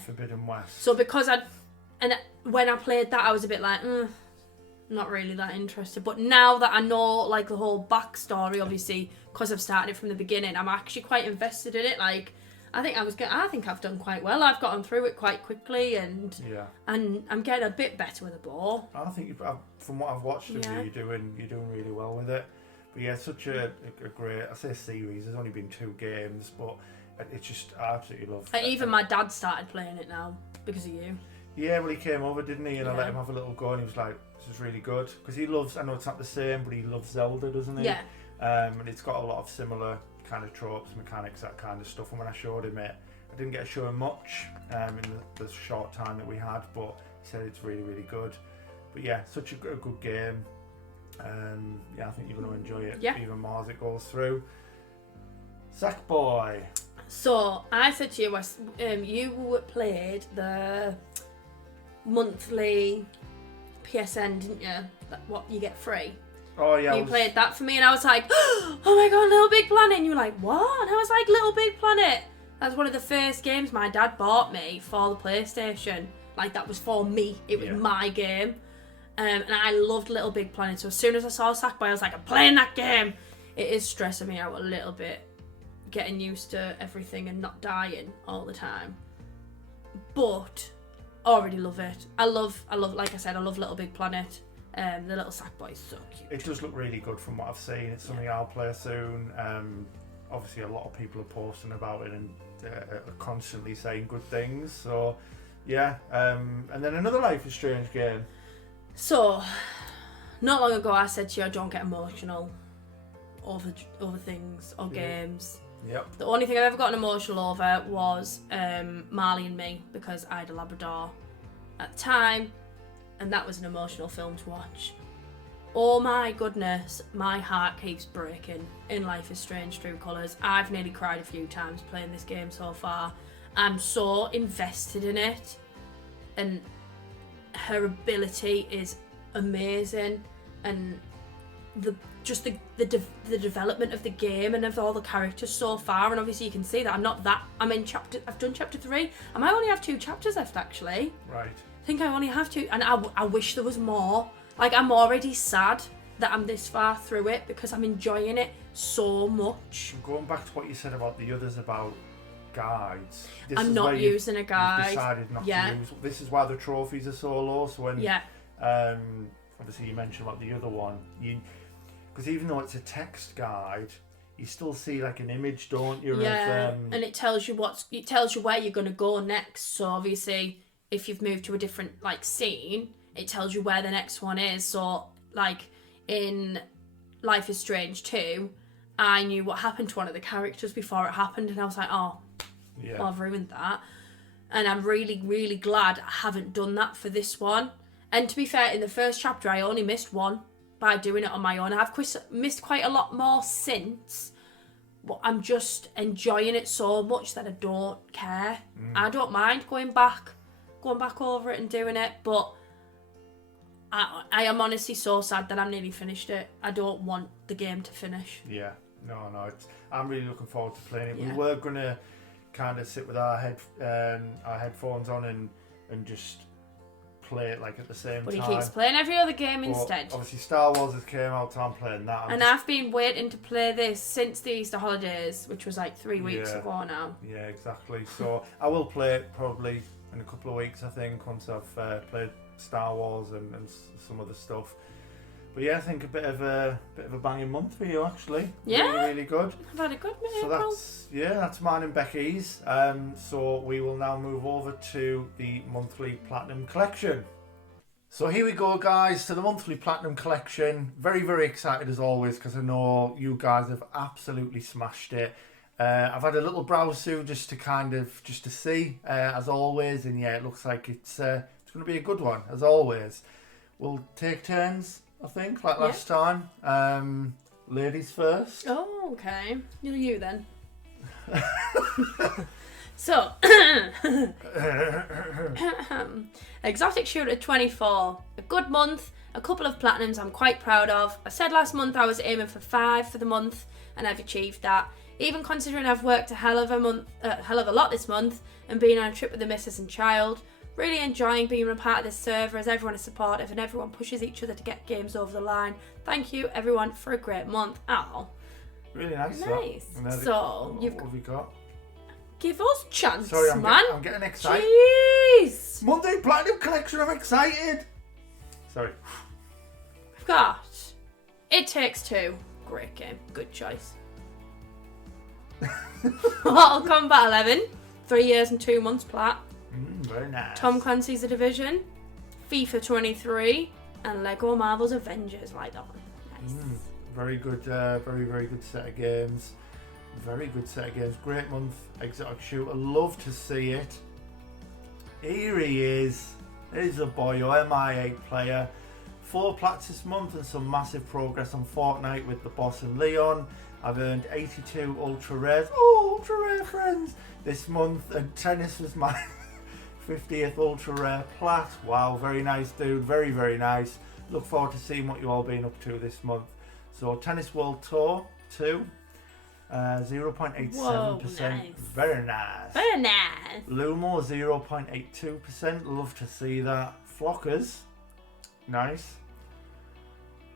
Forbidden West. So because when I played that, I was a bit like, not really that interested. But now that I know like the whole backstory, obviously, because I've started it from the beginning, I'm actually quite invested in it. Like, I think I've done quite well. I've gotten through it quite quickly, and I'm getting a bit better with the bow. I think from what I've watched of you, you're doing really well with it. But yeah, it's such a great, I say series. There's only been 2 games, but it's just I absolutely love it. Even my dad started playing it now because of you. Yeah, well, he came over, didn't he? And I let him have a little go, and he was like, "This is really good," because he loves. I know it's not the same, but he loves Zelda, doesn't he? Yeah. And it's got a lot of similar kind of tropes, mechanics, that kind of stuff. And when I showed him it, I didn't get to show him much in the short time that we had, but he said it's really, really good. But yeah, such a good game. Yeah, I think you're going to enjoy it even more as it goes through. Sackboy. So I said to you, you played the monthly PSN, didn't you? What you get free. Oh yeah. You played that for me, and I was like, oh my god, Little Big Planet. And you were like, what? And I was like, Little Big Planet. That was one of the first games my dad bought me for the PlayStation. Like, that was for me. It was my game. And I loved Little Big Planet. So as soon as I saw Sackboy, I was like, I'm playing that game. It is stressing me out a little bit, getting used to everything and not dying all the time. But I already love it. I love, like I said, I love Little Big Planet. The little Sackboy is so cute. It does look really good from what I've seen. It's something I'll play soon. Obviously, a lot of people are posting about it and are constantly saying good things. So, yeah. And then another Life is Strange game. So, not long ago, I said to you, I don't get emotional over things or games. Yep. The only thing I've ever gotten emotional over was Marley and Me, because I had a Labrador at the time. And that was an emotional film to watch. Oh my goodness, my heart keeps breaking in Life is Strange True Colours. I've nearly cried a few times playing this game so far. I'm so invested in it. And her ability is amazing. And the development of the game and of all the characters so far. And obviously you can see that I've done chapter 3. I might only have 2 chapters left, actually. Right. I think I only have 2, and I wish there was more. Like, I'm already sad that I'm this far through it because I'm enjoying it so much. Going back to what you said about the others about guides. I'm not using a guide. You've decided not to use. This is why the trophies are so low. So when obviously you mentioned about the other one, because even though it's a text guide, you still see like an image, don't you? Yeah, and it tells you where you're going to go next. So obviously, if you've moved to a different like scene, it tells you where the next one is. So like in Life is Strange 2, I knew what happened to one of the characters before it happened, and I was like, well, I've ruined that. And I'm really, really glad I haven't done that for this one. And to be fair, in the first chapter, I only missed one by doing it on my own. I've missed quite a lot more since, but I'm just enjoying it so much that I don't care. I don't mind going back over it and doing it, but I am honestly so sad that I'm nearly finished it. I don't want the game to finish. Yeah, no, I'm really looking forward to playing it. Yeah. We were gonna kind of sit with our headphones on and just play it like at the same But time. he keeps playing every other game But instead. obviously Star Wars has came out, so I'm playing that. And I've been waiting to play this since the Easter holidays, which was like 3 weeks Yeah. ago now. Yeah, exactly. So I will play it probably in a couple of weeks, I think, once I've played Star Wars and some other stuff. But yeah, I think a bit of a banging month for you, actually. Yeah. Really, really good. I've had a good minute. So that's mine and Becky's. So we will now move over to the monthly platinum collection. So here we go, guys, to the monthly platinum collection. Very, very excited as always because I know you guys have absolutely smashed it. I've had a little browse through just to see, as always, and yeah, it looks like it's going to be a good one as always. We'll take turns, I think, like last time. Ladies first. Oh, okay. You then. So, Exotic Shooter 24. A good month, a couple of platinums I'm quite proud of. I said last month I was aiming for 5 for the month, and I've achieved that. Even considering I've worked a hell of a lot this month, and been on a trip with the missus and child. Really enjoying being a part of this server as everyone is supportive and everyone pushes each other to get games over the line. Thank you everyone for a great month. Oh, really nice. Nice. So what have we got? Give us chance, Sorry, man. I'm getting excited. Jeez. Monday Platinum Collection, I'm excited. Sorry. I've got It Takes Two. Great game. Good choice. Mortal Kombat 11. 3 years and 2 months plat. Very nice. Tom Clancy's The Division. FIFA 23. And Lego Marvel's Avengers. Like that one. Nice. Very good, very, very good set of games. Very good set of games. Great month, Exotic Shooter. Love to see it. Here he is. There's a boy, your MI8 player. 4 plats this month and some massive progress on Fortnite with the boss and Leon. I've earned 82 ultra rares. Oh, ultra rare friends! This month, and tennis was my 50th ultra rare plat. Wow, very nice, dude. Very, very nice. Look forward to seeing what you all been up to this month. So, Tennis World Tour 2. 0.87%. Nice. Very nice. Very nice. Lumo 0.82%. Love to see that. Flockers. Nice.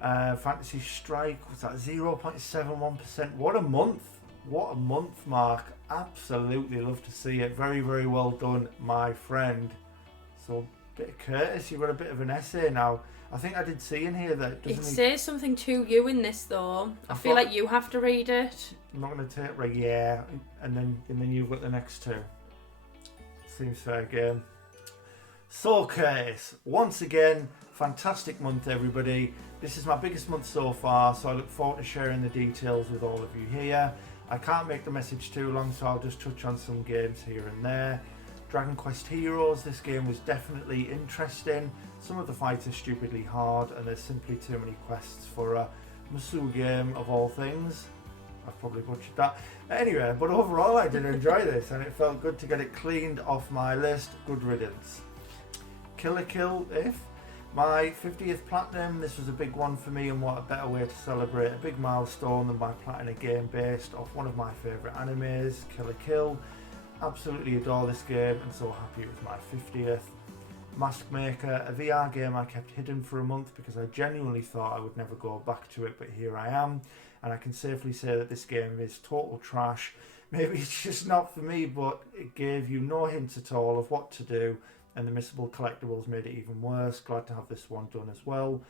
Fantasy Strike was that 0.71%. What a month. What a month, Mark. Absolutely love to see it. Very, very well done, my friend. So, bit of Curtis, you've got a bit of an essay now. I think I did see in here that it says something to you in this though. I feel like you have to read it. I'm not going to take right, yeah, and then you've got the next two. Seems fair game. So Curtis, once again, fantastic month everybody. This is my biggest month so far, so I look forward to sharing the details with all of you here. I can't make the message too long, so I'll just touch on some games here and there. Dragon Quest Heroes, this game was definitely interesting. Some of the fights are stupidly hard and there's simply too many quests for a Musou game of all things. I've probably butchered that. Anyway, but overall I did enjoy this and it felt good to get it cleaned off my list. Good riddance. Killer Kill If. My 50th platinum, this was a big one for me and what a better way to celebrate a big milestone than my platinum game based off one of my favourite animes, Killer Kill. Absolutely adore this game and so happy it was my 50th. Mask Maker, a VR game I kept hidden for a month because I genuinely thought I would never go back to it, but here I am and I can safely say that this game is total trash. Maybe it's just not for me, but it gave you no hints at all of what to do and the missable collectibles made it even worse. Glad to have this one done as well.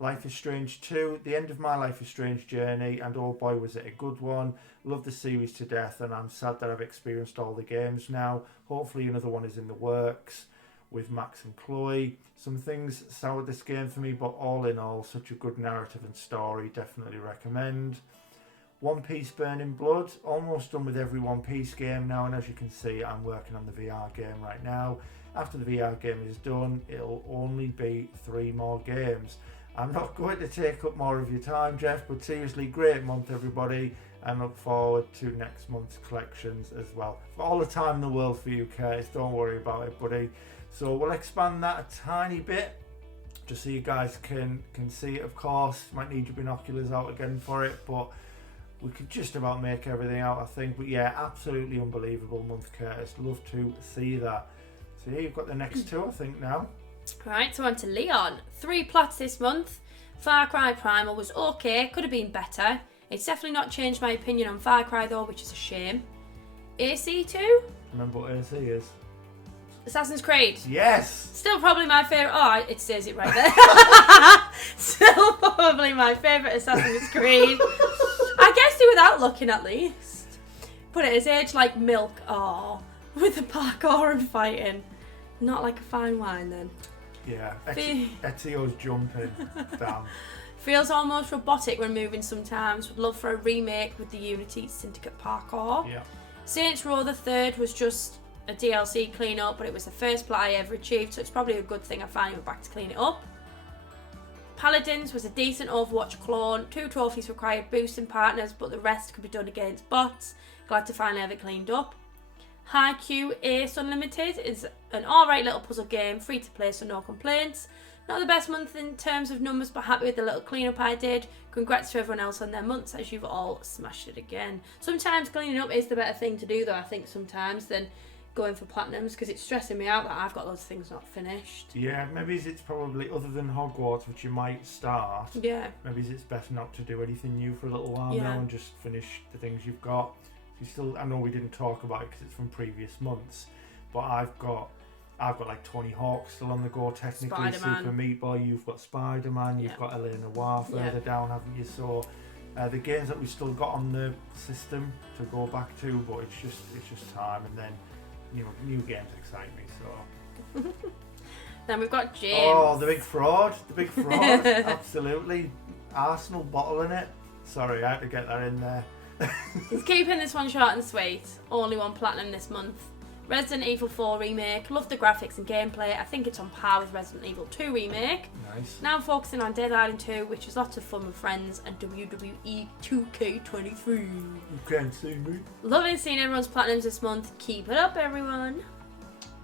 Life is Strange 2, the end of my Life is Strange journey, and oh boy was it a good one. Love the series to death and I'm sad that I've experienced all the games now. Hopefully another one is in the works with Max and Chloe. Some things soured this game for me, but all in all, such a good narrative and story, definitely recommend. One Piece Burning Blood, almost done with every One Piece game now, and as you can see I'm working on the VR game right now. After the VR game is done, it'll only be 3 more games. I'm not going to take up more of your time, Jeff, but seriously, great month everybody, and look forward to next month's collections as well. For all the time in the world for you, Curtis, don't worry about it, buddy. So we'll expand that a tiny bit, just so you guys can see it, of course. Might need your binoculars out again for it, but we could just about make everything out, I think. But yeah, absolutely unbelievable month, Curtis. Love to see that. So here you've got the next two, I think, now. Right, so on to Leon. 3 plats this month. Far Cry Primal was okay, could have been better. It's definitely not changed my opinion on Far Cry though, which is a shame. AC2? Remember what AC is? Assassin's Creed. Yes! Still probably my favourite. Oh, it says it right there. Still probably my favourite Assassin's Creed. I guessed it without looking at least. But it is aged like milk. Oh, with the parkour and fighting. Not like a fine wine then. Yeah, Ezio's jumping. Damn. Feels almost robotic when moving sometimes. Would love for a remake with the Unity Syndicate parkour. Yeah. Saints Row the Third was just a DLC clean up, but it was the first plat I ever achieved, so it's probably a good thing I finally went back to clean it up. Paladins was a decent Overwatch clone. 2 trophies required boosting partners, but the rest could be done against bots. Glad to finally have it cleaned up. Haikyuu Ace Unlimited is an alright little puzzle game, free to play, so no complaints. Not the best month in terms of numbers, but happy with the little cleanup I did. Congrats to everyone else on their months, as you've all smashed it again. Sometimes cleaning up is the better thing to do though, I think sometimes, than going for platinums, because it's stressing me out that I've got loads of things not finished. Yeah, maybe it's probably, other than Hogwarts, which you might start, Yeah. maybe it's best not to do anything new for a little while Yeah. now and just finish the things you've got. You still, I know we didn't talk about it because it's from previous months, but I've got like Tony Hawk still on the go technically. Spider-Man. Super Meat Boy, you've got Spider-Man, you've got LA Noire further down, haven't you? So the games that we've still got on the system to go back to, but it's just time, and then new games excite me. So Then we've got James. oh, the big fraud, absolutely. Arsenal bottling it. Sorry, I had to get that in there. He's keeping this one short and sweet. Only 1 platinum this month. Resident Evil 4 Remake. Love the graphics and gameplay. I think it's on par with Resident Evil 2 Remake. Nice. Now I'm focusing on Dead Island 2, which is lots of fun with friends, and WWE 2K23. You can't see me. Loving seeing everyone's platinums this month. Keep it up, everyone.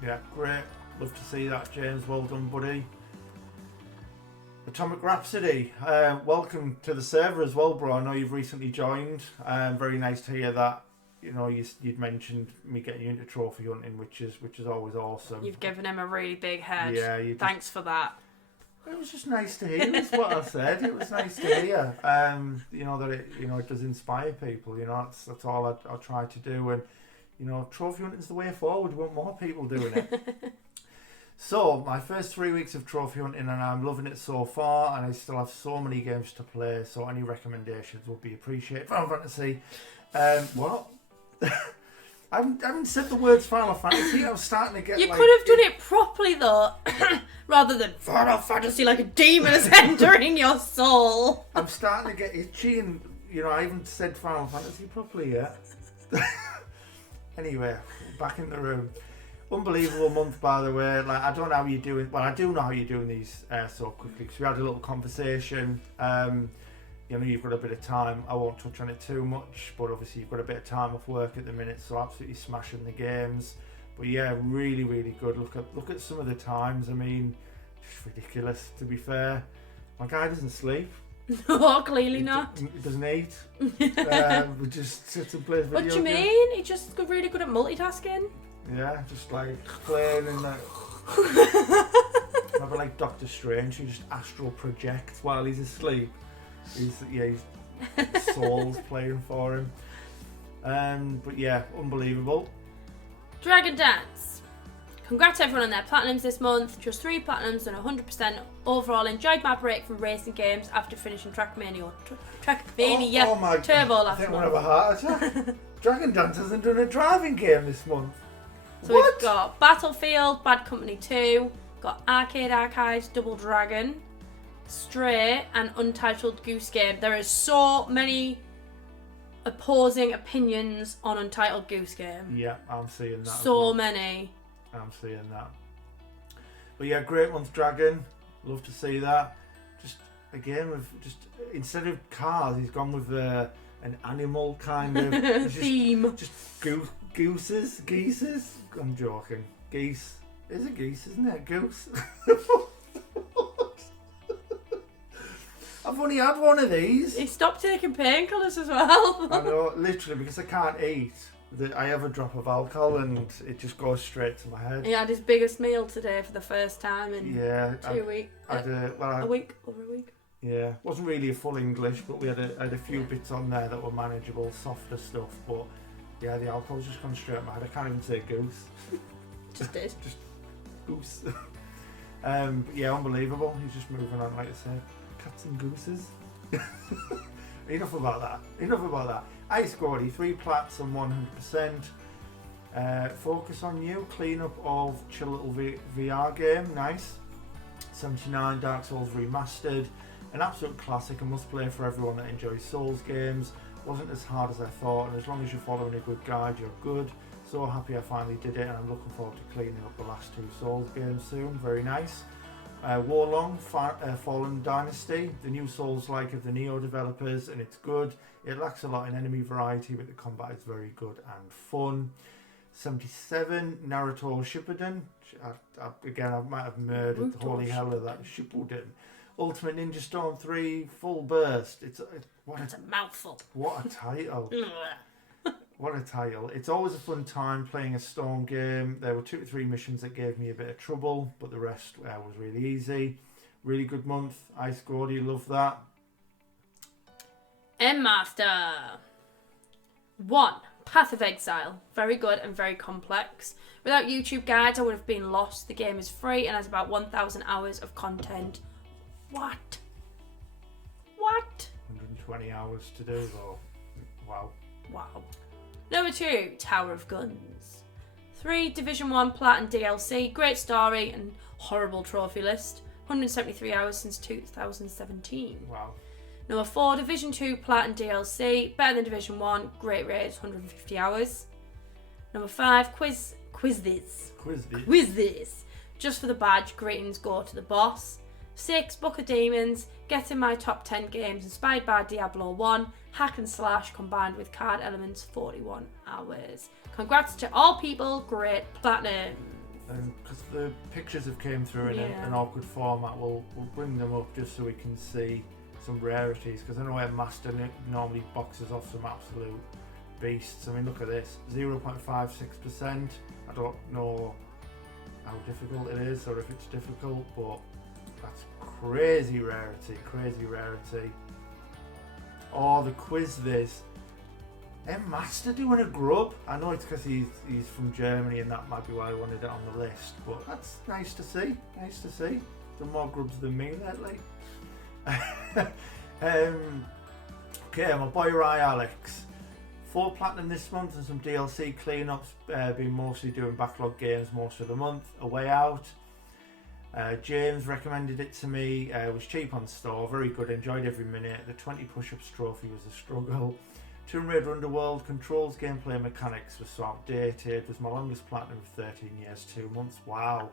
Yeah, great. Love to see that, James. Well done, buddy. Atomic Rhapsody, welcome to the server as well, bro. I know you've recently joined. Very nice to hear that. You know, you'd mentioned me getting you into trophy hunting, which is always awesome. You've given him a really big head. Yeah, thanks for that. It was just nice to hear. That's what I said. It was nice to hear. You know that it does inspire people. You know, that's all I try to do. And you know, trophy hunting's the way forward. We want more people doing it. So, my first 3 weeks of trophy hunting, and I'm loving it so far, and I still have so many games to play, so any recommendations would be appreciated. Final Fantasy. What? I haven't said the words Final Fantasy. I was starting to get You could have done it properly, though, rather than Final Fantasy like a demon is entering your soul. I'm starting to get itchy, and, you know, I haven't said Final Fantasy properly yet. Anyway, back in the room. Unbelievable month, by the way. Like, I don't know how you're doing. Well, I do know how you're doing these so quickly, because we had a little conversation. You know, you've got a bit of time. I won't touch on it too much, but obviously you've got a bit of time off work at the minute, so absolutely smashing the games. But yeah, really, really good. Look at some of the times. I mean, just ridiculous. To be fair, my guy doesn't sleep. No, clearly not. He doesn't eat. We just sits and plays video What do you games. mean? He's just really good at multitasking. Yeah, just like playing and like maybe like Doctor Strange, who just astral projects while he's asleep. His soul's playing for him. But yeah, unbelievable. Dragon Dance. Congrats everyone on their platinums this month. Just 3 platinums and 100% overall. Enjoyed my break from racing games after finishing Trackmania Oh my Turbo God, I last think month. we'll have a heart attack. Dragon Dance hasn't done a driving game this month. So what? we've got Battlefield, Bad Company 2, got Arcade Archives, Double Dragon, Stray, and Untitled Goose Game. There is so many opposing opinions on Untitled Goose Game. Yeah, I'm seeing that. So many. I'm seeing that. But yeah, great month, Dragon. Love to see that. Just again, with just instead of cars, he's gone with an animal kind of theme. Just gooses. I'm joking. Geese. Is it geese, isn't it? Goose. I've only had one of these. He stopped taking painkillers as well. I know, literally, because I can't eat. I have a drop of alcohol and it just goes straight to my head. He had his biggest meal today for the first time in 2 weeks. A week, over a week. Yeah, wasn't really a full English, but we had a few bits on there that were manageable, softer stuff. But yeah, the alcohol's just gone straight to my head. I can't even say goose. Just did. Just goose. But yeah, unbelievable. He's just moving on, like I said, cats and gooses. Enough about that. Ice Gordy, 3 plats and 100%. Focus on You, clean up of chill little VR game, nice. 79, Dark Souls Remastered, an absolute classic, a must play for everyone that enjoys Souls games. Wasn't as hard as I thought, and as long as you're following a good guide, you're good. So happy I finally did it, and I'm looking forward to cleaning up the last 2 Souls games soon. Very nice. Warlong, Fallen Dynasty, the new Souls-like of the Neo developers, and it's good. It lacks a lot in enemy variety, but the combat is very good and fun. 77, Naruto Shippuden. Again, I might have murdered the holy hell of that. Shippuden. Ultimate Ninja Storm 3, Full Burst. That's a mouthful. What a title. What a title. It's always a fun time playing a Storm game. There were 2 to 3 missions that gave me a bit of trouble, but the rest was really easy. Really good month. Ice Gordy, love that. M-Master. 1. Path of Exile. Very good and very complex. Without YouTube guides, I would have been lost. The game is free and has about 1,000 hours of content. What? 120 hours to do, though. Wow. Number 2, Tower of Guns. 3, Division 1 Plat and DLC. Great story and horrible trophy list. 173 hours since 2017. Wow. Number 4, Division 2 Plat and DLC. Better than Division 1. Great rates, 150 hours. Number 5, Quiz This. Just for the badge, greetings go to the boss. 6, Book of Demons. Get in my top 10 games inspired by Diablo 1. Hack and slash combined with card elements, 41 hours. Congrats to all people, great platinum. Because the pictures have came through in an awkward format, we'll bring them up just so we can see some rarities. Because I know M-Master normally boxes off some absolute beasts. I mean, look at this, 0.56%. I don't know how difficult it is or if it's difficult, but that's crazy rarity. Oh, the Quiz This. M-Master doing a grub. I know it's because he's from Germany and that might be why I wanted it on the list, but that's nice to see. Done more grubs than me lately. Okay, my boy Rye Alex. 4 platinum this month and some DLC cleanups. Been mostly doing backlog games most of the month. A Way Out. James recommended it to me. It was cheap on store, very good, enjoyed every minute. The 20 push-ups trophy was a struggle. Tomb Raider Underworld controls, gameplay mechanics was so outdated. Was my longest platinum of 13 years, 2 months. Wow,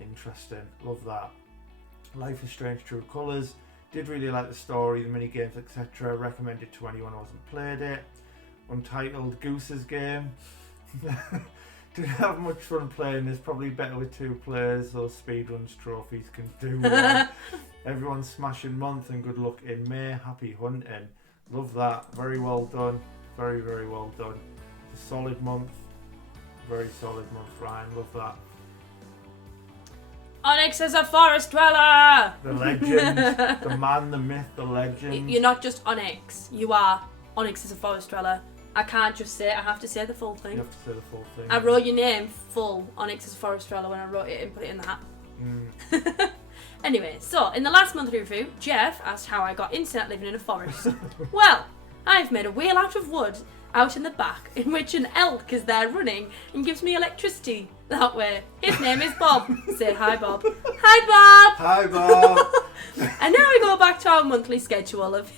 interesting, love that. Life is Strange True Colours, did really like the story, the mini games, etc. Recommended to anyone who hasn't played it. Untitled Goose's game. Didn't have much fun playing this, probably better with 2 players. Those speedruns trophies can do well. Everyone's smashing month and good luck in May. Happy hunting. Love that. Very well done. Very, very well done. It's a solid month. Very solid month, Ryan. Love that. Onyx is a forest dweller! The legend. The man, the myth, the legend. You're not just Onyx. You are. Onyx is a forest dweller. I can't just say it, I have to say the full thing. You have to say the full thing. I wrote your name full, Onyx is a forest dweller, when I wrote it and put it in the hat. Anyway, so in the last monthly review, Jeff asked how I got internet living in a forest. Well, I've made a wheel out of wood out in the back in which an elk is there running and gives me electricity that way. His name is Bob. Say hi, Bob. Hi, Bob. Hi, Bob. And now we go back to our monthly schedule of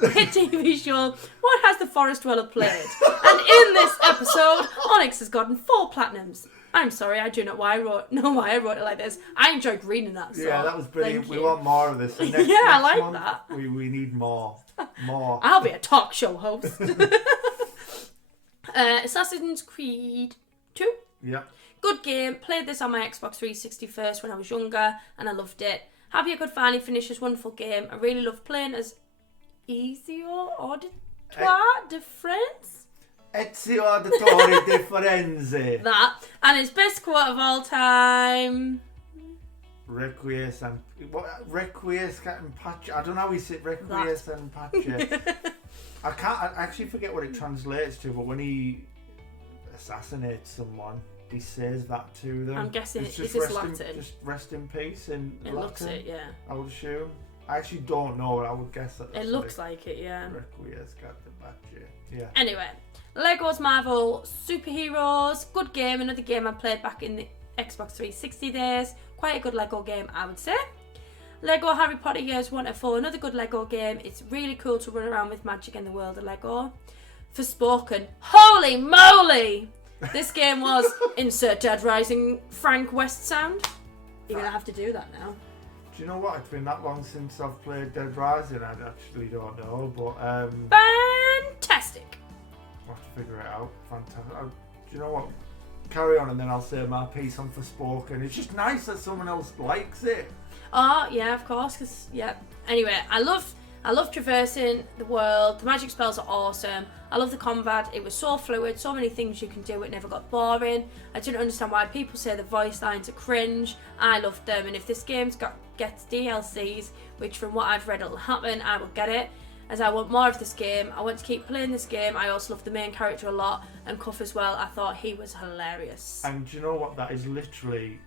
hit TV show What Has the Forest Dweller Played? And in this episode, Onyx has gotten 4 platinums. I'm sorry, I do not know why I wrote it like this. I enjoyed reading that. So yeah, that was brilliant. We want more of this. Next, yeah, I like month, that. We need more. More. I'll be a talk show host. Assassin's Creed 2. Yeah. Good game. Played this on my Xbox 360 first when I was younger, and I loved it. Happy I could finally finish this wonderful game. I really love playing as Ezio Auditoire de France. Ezio Auditore di Firenze. That. And his best quote of all time. Requies and pace. I don't know how he said Requies and pace. I actually forget what it translates to, but when he assassinates someone, he says that to them. I'm guessing it's just Latin. Just rest in peace in it Latin. Looks it, yeah. I would assume. I actually don't know, but I would guess that. It looks like it, yeah. Requies pace. Yeah. Anyway, Lego's Marvel Superheroes. Good game. Another game I played back in the Xbox 360 days. Quite a good Lego game, I would say. Lego Harry Potter Years 1 to 4. Another good Lego game. It's really cool to run around with magic in the world of Lego. Forspoken. Holy moly! This game was insert Dead Rising Frank West sound. You're going to have to do that now. Do you know what? It's been that long since I've played Dead Rising. I actually don't know, but fantastic. I'll have to figure it out. Fantastic. Do you know what? Carry on, and then I'll say my piece on Forspoken. It's just nice that someone else likes it. Oh yeah, of course. Cause yeah. Anyway, I love traversing the world. The magic spells are awesome. I love the combat. It was so fluid. So many things you can do. It never got boring. I didn't understand why people say the voice lines are cringe. I loved them. And if this game's gets DLCs, which from what I've read it'll happen, I will get it. As I want more of this game. I want to keep playing this game. I also love the main character a lot, and Cuff as well. I thought he was hilarious. And do you know what? That is literally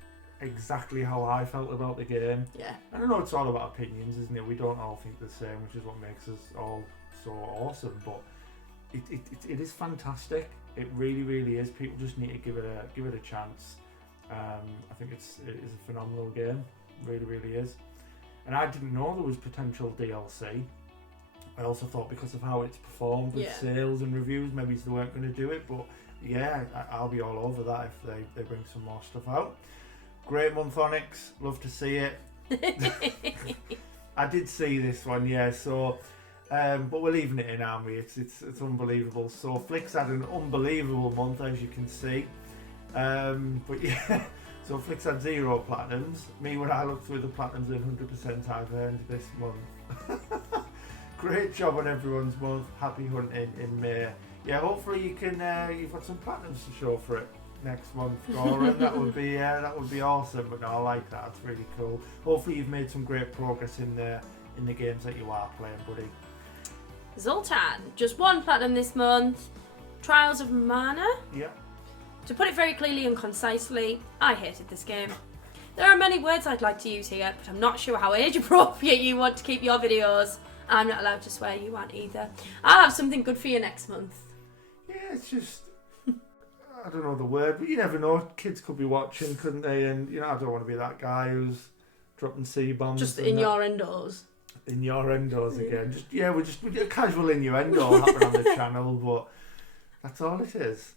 exactly how I felt about the game. Yeah. I don't know, it's all about opinions, isn't it? We don't all think the same, which is what makes us all so awesome. But it is fantastic. It really, really is. People just need to give it a chance. I think it is a phenomenal game. Really, really is. And I didn't know there was potential DLC. I also thought because of how it's performed with sales and reviews, maybe they weren't going to do it. But yeah, I'll be all over that if they bring some more stuff out. Great month, Onyx. Love to see it. I did see this one, yeah. So, but we're leaving it in, aren't we? It's unbelievable. So Flick's had an unbelievable month, as you can see. But yeah, so Flick's had 0 platinums. Me, when I looked through the platinums, 100% I've earned this month. Great job on everyone's month. Happy hunting in May. Yeah, hopefully you can. You've got some platinums to show for it next month, Goran. That would be awesome. But no, I like that. It's really cool. Hopefully you've made some great progress in the games that you are playing, buddy. Zoltan, just 1 platinum this month. Trials of Mana. Yeah. To put it very clearly and concisely, I hated this game. There are many words I'd like to use here, but I'm not sure how age appropriate you want to keep your videos. I'm not allowed to swear, you aren't either. I'll have something good for you next month. Yeah, it's just, I don't know the word, but you never know. Kids could be watching, couldn't they? And, you know, I don't want to be that guy who's dropping C-bombs. Just innuendos. Innuendos again. We're a casual innuendo happen on the channel, but that's all it is.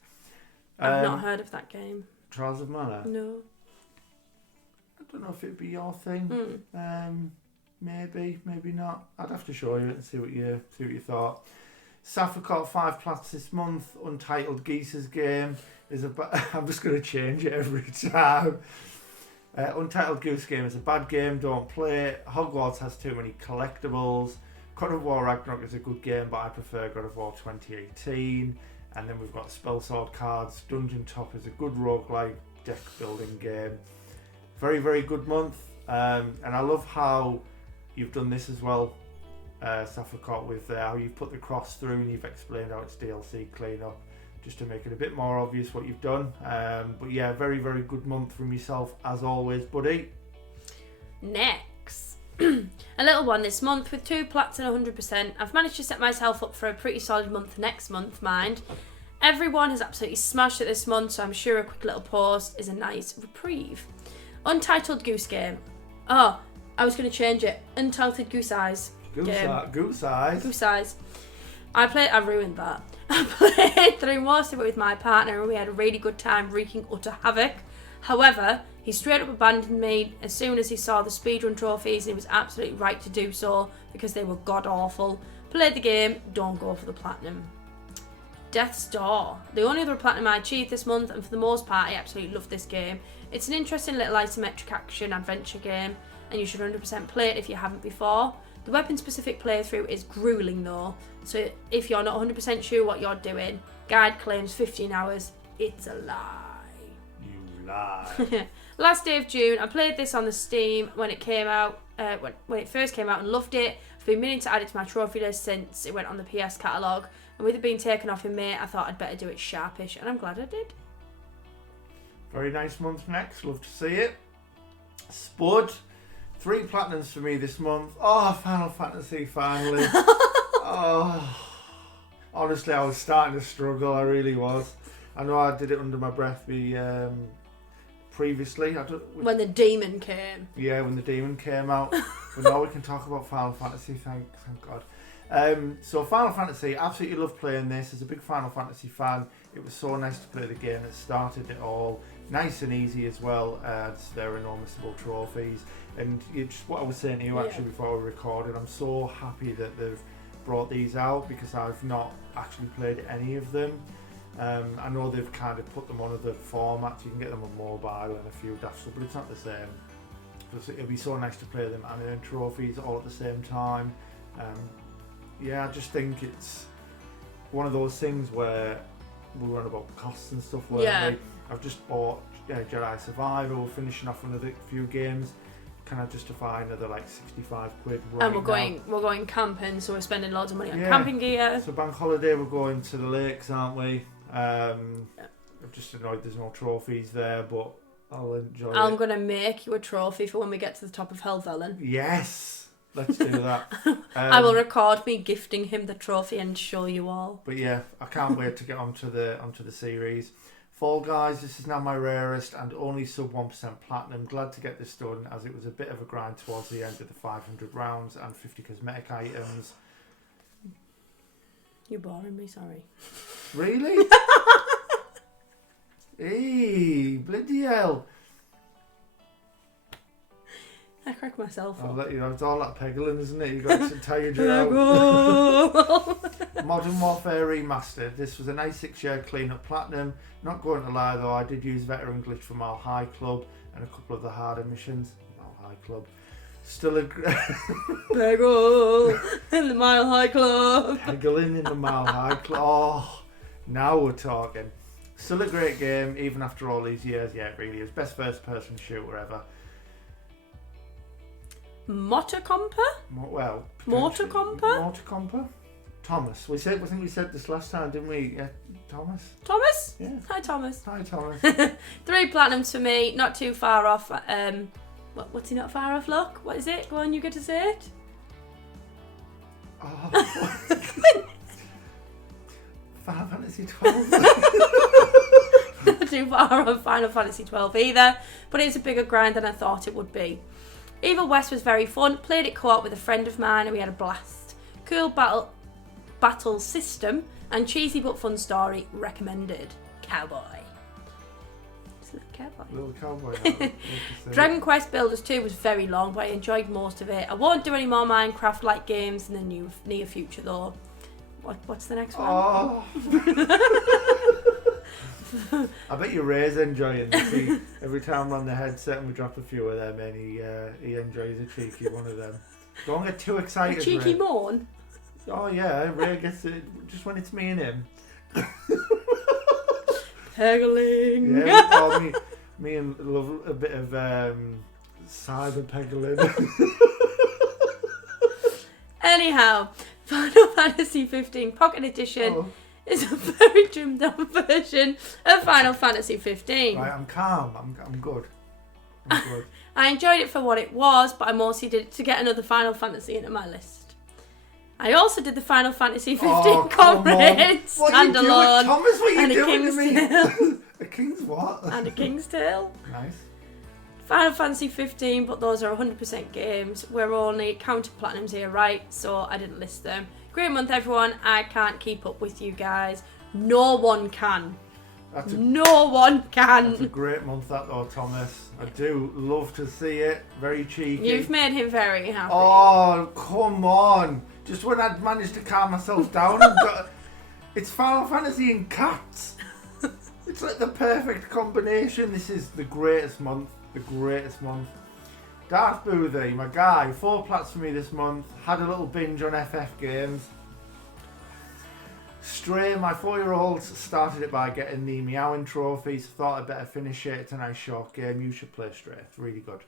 I've not heard of that game. Trials of Mana? No. I don't know if it'd be your thing. Maybe not. I'd have to show you it and see what you thought. Safa caught 5 plats this month. Untitled Geese's game is I'm just going to change it every time. Untitled Goose Game is a bad game. Don't play it. Hogwarts has too many collectibles. God of War Ragnarok is a good game, but I prefer God of War 2018. And then we've got Spellsword cards. Dungeon Top is a good roguelike deck building game. Very, very good month. And I love how you've done this as well, Safakot, with how you've put the cross through and you've explained how it's DLC cleanup, just to make it a bit more obvious what you've done. But yeah, very, very good month from yourself as always, buddy. Next, a little one this month with 2 plats and 100%. I've managed to set myself up for a pretty solid month next month, mind. Everyone has absolutely smashed it this month, so I'm sure a quick little post is a nice reprieve. Untitled Goose Game. Oh, I was going to change it. Untitled Goose Eyes. Goose Eyes. Goose Eyes. I ruined that. I played through most of it with my partner and we had a really good time wreaking utter havoc. However, he straight up abandoned me as soon as he saw the speedrun trophies, and he was absolutely right to do so because they were god awful. Play the game, don't go for the platinum. Death's Door. The only other platinum I achieved this month, and for the most part I absolutely love this game. It's an interesting little isometric action adventure game, and you should 100% play it if you haven't before. The weapon-specific playthrough is grueling though, so if you're not 100% sure what you're doing, guide claims 15 hours. It's a lie. You lie. Last day of June, I played this on the Steam when it came out, when it first came out, and loved it. I've been meaning to add it to my trophy list since it went on the PS catalogue, and with it being taken off in May, I thought I'd better do it sharpish, and I'm glad I did. Very nice month next. Love to see it. Spud. 3 platinums for me this month. Oh, Final Fantasy finally. Oh, honestly, I was starting to struggle. I really was. I know I did it under my breath previously. When the demon came. Yeah, when the demon came out. But now we can talk about Final Fantasy. Thank God. So Final Fantasy, absolutely love playing this. As a big Final Fantasy fan, it was so nice to play the game that started it all. Nice and easy as well as their enormous trophies. And just what I was saying to you actually before we recorded, I'm so happy that they've brought these out because I've not actually played any of them. I know they've kind of put them on other formats. You can get them on mobile and a few dash stuff, but it's not the same. It'll be so nice to play them and earn trophies all at the same time. I just think it's one of those things where we run about costs and stuff. Where I've just bought Jedi Survivor. We're finishing off another few games. Can I justify another like 65 quid right And we're going camping, so we're spending loads of money on camping gear. So bank holiday, we're going to the lakes, aren't we? I'm just annoyed there's no trophies there, but I'll enjoy it. I'm going to make you a trophy for when we get to the top of Helvellyn. Yes! Let's do that. I will record me gifting him the trophy and show you all. But yeah, I can't wait to get onto the series. Fall Guys, this is now my rarest and only sub 1% platinum. Glad to get this done as it was a bit of a grind towards the end of the 500 rounds and 50 cosmetic items. You're boring me, sorry. Really? Hey, bloody hell. I crack myself I'll up. let you know, it's all that peggling, isn't it? You've got to tire you out. Modern Warfare Remastered. This was a nice 6-year clean-up platinum. Not going to lie though, I did use Veteran Glitch for Mile High Club and a couple of the harder missions. Mile High Club. Still a... Peggle in the Mile High Club. Peggling in the Mile High Club. Oh, now we're talking. Still a great game, even after all these years. Yeah, it really is. Best first-person shooter ever. Motocompa? Well, Mortocompa? Thomas. I think we said this last time, didn't we? Yeah, Thomas. Thomas? Yeah. Hi, Thomas. Hi, Thomas. 3 platinums for me, not too far off. What's he not far off, look? What is it? Go on, you get to say it. Oh. Final Fantasy 12. Not too far off Final Fantasy 12 either, but it's a bigger grind than I thought it would be. Evil West was very fun. Played it co-op with a friend of mine and we had a blast. Cool battle system and cheesy but fun story. Recommended. Cowboy. It's a little cowboy. Little cowboy. Dragon Quest Builders 2 was very long, but I enjoyed most of it. I won't do any more Minecraft-like games in the near future though. What's the next one? Oh. I bet you Ray's enjoying this. Every time we're on the headset and we drop a few of them and he enjoys a cheeky one of them. Don't get too excited, A cheeky Ray. moan? Oh yeah, Ray gets it just when it's me and him. Peggling. Yeah, me and love a bit of cyber peggling. Anyhow, Final Fantasy 15 Pocket Edition is a very trimmed down version of Final Fantasy 15. Right, I'm calm. I'm good. I'm good. I enjoyed it for what it was, but I mostly did it to get another Final Fantasy into my list. I also did the Final Fantasy 15 Comrade standalone. Thomas, what are you doing King's to me? Tale. A King's what? And a King's Tale. Nice. Final Fantasy 15, but those are 100% games. We're only counting platinums here, right? So I didn't list them. Great month, everyone. I can't keep up with you guys. No one can. No one can. That's a great month, that though, Thomas. I do love to see it. Very cheeky. You've made him very happy. Oh, come on. Just when I'd managed to calm myself down and it's Final Fantasy and cats. It's like the perfect combination. This is the greatest month. The greatest month. Darth Boothie, my guy, 4 plats for me this month. Had a little binge on FF games. Stray, my 4-year-old, started it by getting the Meowing trophies. Thought I'd better finish it. It's a nice short game. You should play Stray. It's really good.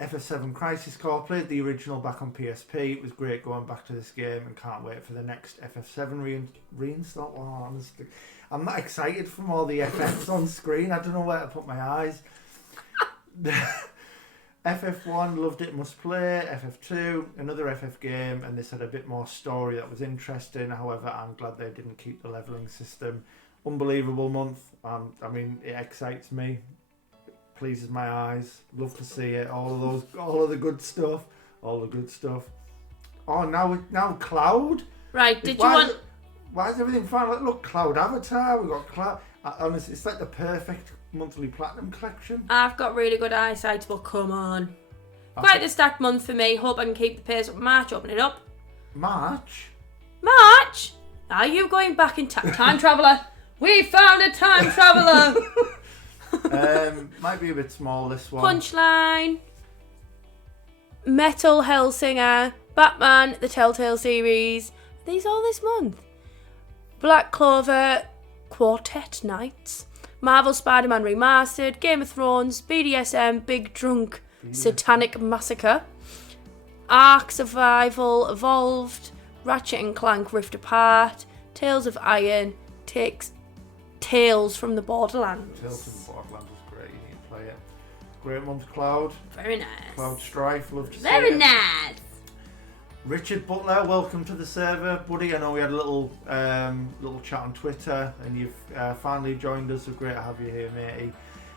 FF7 Crisis Core. Played the original back on PSP. It was great going back to this game and can't wait for the next FF7 reinstall. Oh, honestly, I'm not excited from all the FFs on screen. I don't know where to put my eyes. FF1, loved it, must play. FF2, another FF game, and this had a bit more story that was interesting. However, I'm glad they didn't keep the levelling system. Unbelievable month. I mean, it excites me, pleases my eyes. Love to see it. All of the good stuff. All the good stuff. Oh, now Cloud. Right. Why is everything fine? Look, Cloud Avatar. We got Cloud. Honestly, it's like the perfect monthly platinum collection. I've got really good eyesight, but come on. Quite the stacked month for me. Hope I can keep the pace up. March, open it up. March? Are you going back in time? Time traveller. We found a time traveller. Might be a bit small, this one. Punchline. Metal Hellsinger. Batman, the Telltale series. These all this month. Black Clover. Quartet Nights. Marvel Spider-Man Remastered, Game of Thrones, BDSM, Big Drunk, Satanic Massacre, Ark Survival Evolved, Ratchet and Clank Rift Apart, Tales of Iron, Tales from the Borderlands. Tales from the Borderlands is great, you need to play it. Great month, Cloud. Very nice. Cloud Strife, love to see it. Very nice. Richard Butler, welcome to the server, buddy. I know we had a little chat on Twitter, and you've finally joined us, so great to have you here, matey.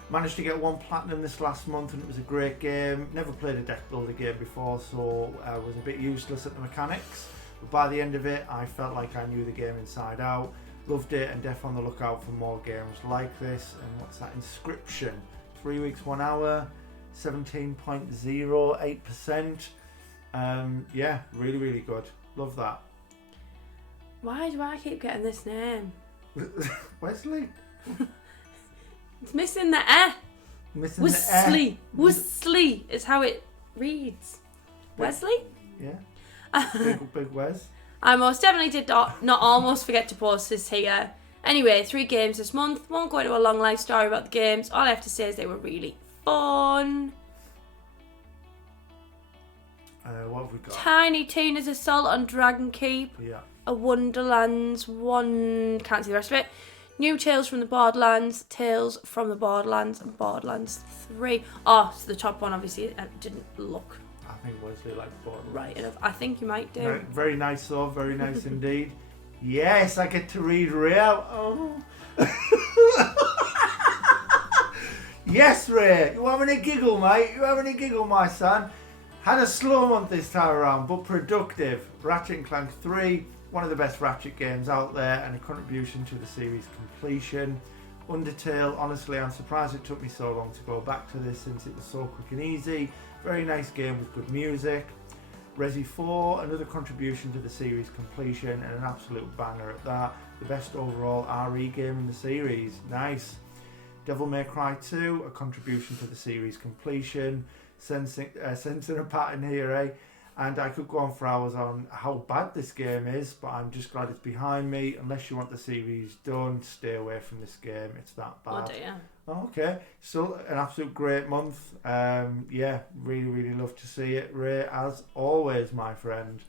Managed to get 1 platinum this last month, and it was a great game. Never played a deck builder game before, so I was a bit useless at the mechanics. But by the end of it, I felt like I knew the game inside out. Loved it, and definitely on the lookout for more games like this. And what's that? Inscription. 3 weeks, 1 hour, 17.08%. Yeah, really, really good. Love that. Why do I keep getting this name? Wesley? It's missing the eh. Missing Wesley. the Wesley is how it reads. Wesley? Yeah. Big Wes. I most definitely did not almost forget to post this here. Anyway, 3 games this month. Won't go into a long life story about the games. All I have to say is they were really fun. What have we got? Tiny Tina's Assault on Dragon Keep. Yeah. A Wonderlands 1. Can't see the rest of it. New Tales from the Borderlands. Tales from the Borderlands. And Borderlands 3. Oh, so the top one obviously didn't look I think Wesley likes Borderlands. right enough. I think you might do. Very, very nice though. Very nice indeed. Yes, I get to read Ray out. Oh. Yes, Ray. You having a giggle, mate? You having a giggle, my son? Had a slow month this time around, but productive. Ratchet & Clank 3, one of the best Ratchet games out there, and a contribution to the series completion. Undertale, honestly, I'm surprised it took me so long to go back to this since it was so quick and easy. Very nice game with good music. Resi 4, another contribution to the series completion, and an absolute banger at that. The best overall RE game in the series. Nice. Devil May Cry 2, a contribution to the series completion. Sensing a pattern here, eh? And I could go on for hours on how bad this game is, but I'm just glad it's behind me. Unless you want the series done, stay away from this game. It's that bad. Oh dear. Okay, still an absolute great month. Yeah, really, really love to see it. Ray, as always, my friend.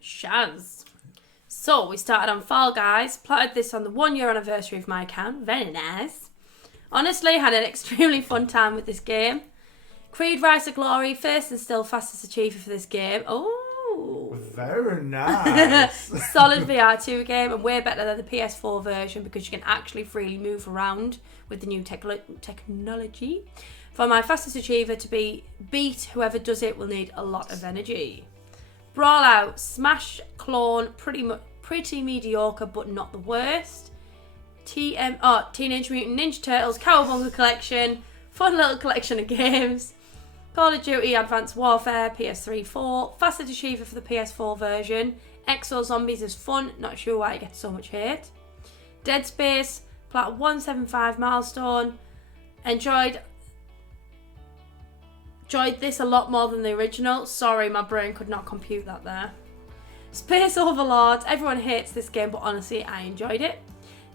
Shaz. So we started on Fall Guys. Plotted this on the 1-year anniversary of my account. Very nice. Honestly, had an extremely fun time with this game. Creed Rise to Glory, first and still fastest achiever for this game. Oh, very nice. Solid VR2 game, and way better than the PS4 version because you can actually freely move around with the new technology. For my fastest achiever to be beat, whoever does it will need a lot of energy. Brawl Out, Smash Clone, pretty mediocre but not the worst. Teenage Mutant Ninja Turtles Cowabunga Collection, fun little collection of games. Call of Duty Advanced Warfare, PS3 4, fastest achiever for the PS4 version. Exo Zombies is fun, not sure why it gets so much hate. Dead Space, Plat 175 milestone. Enjoyed enjoyed this a lot more than the original. Sorry, my brain could not compute that there. Space Overlords. Everyone hates this game, but honestly, I enjoyed it.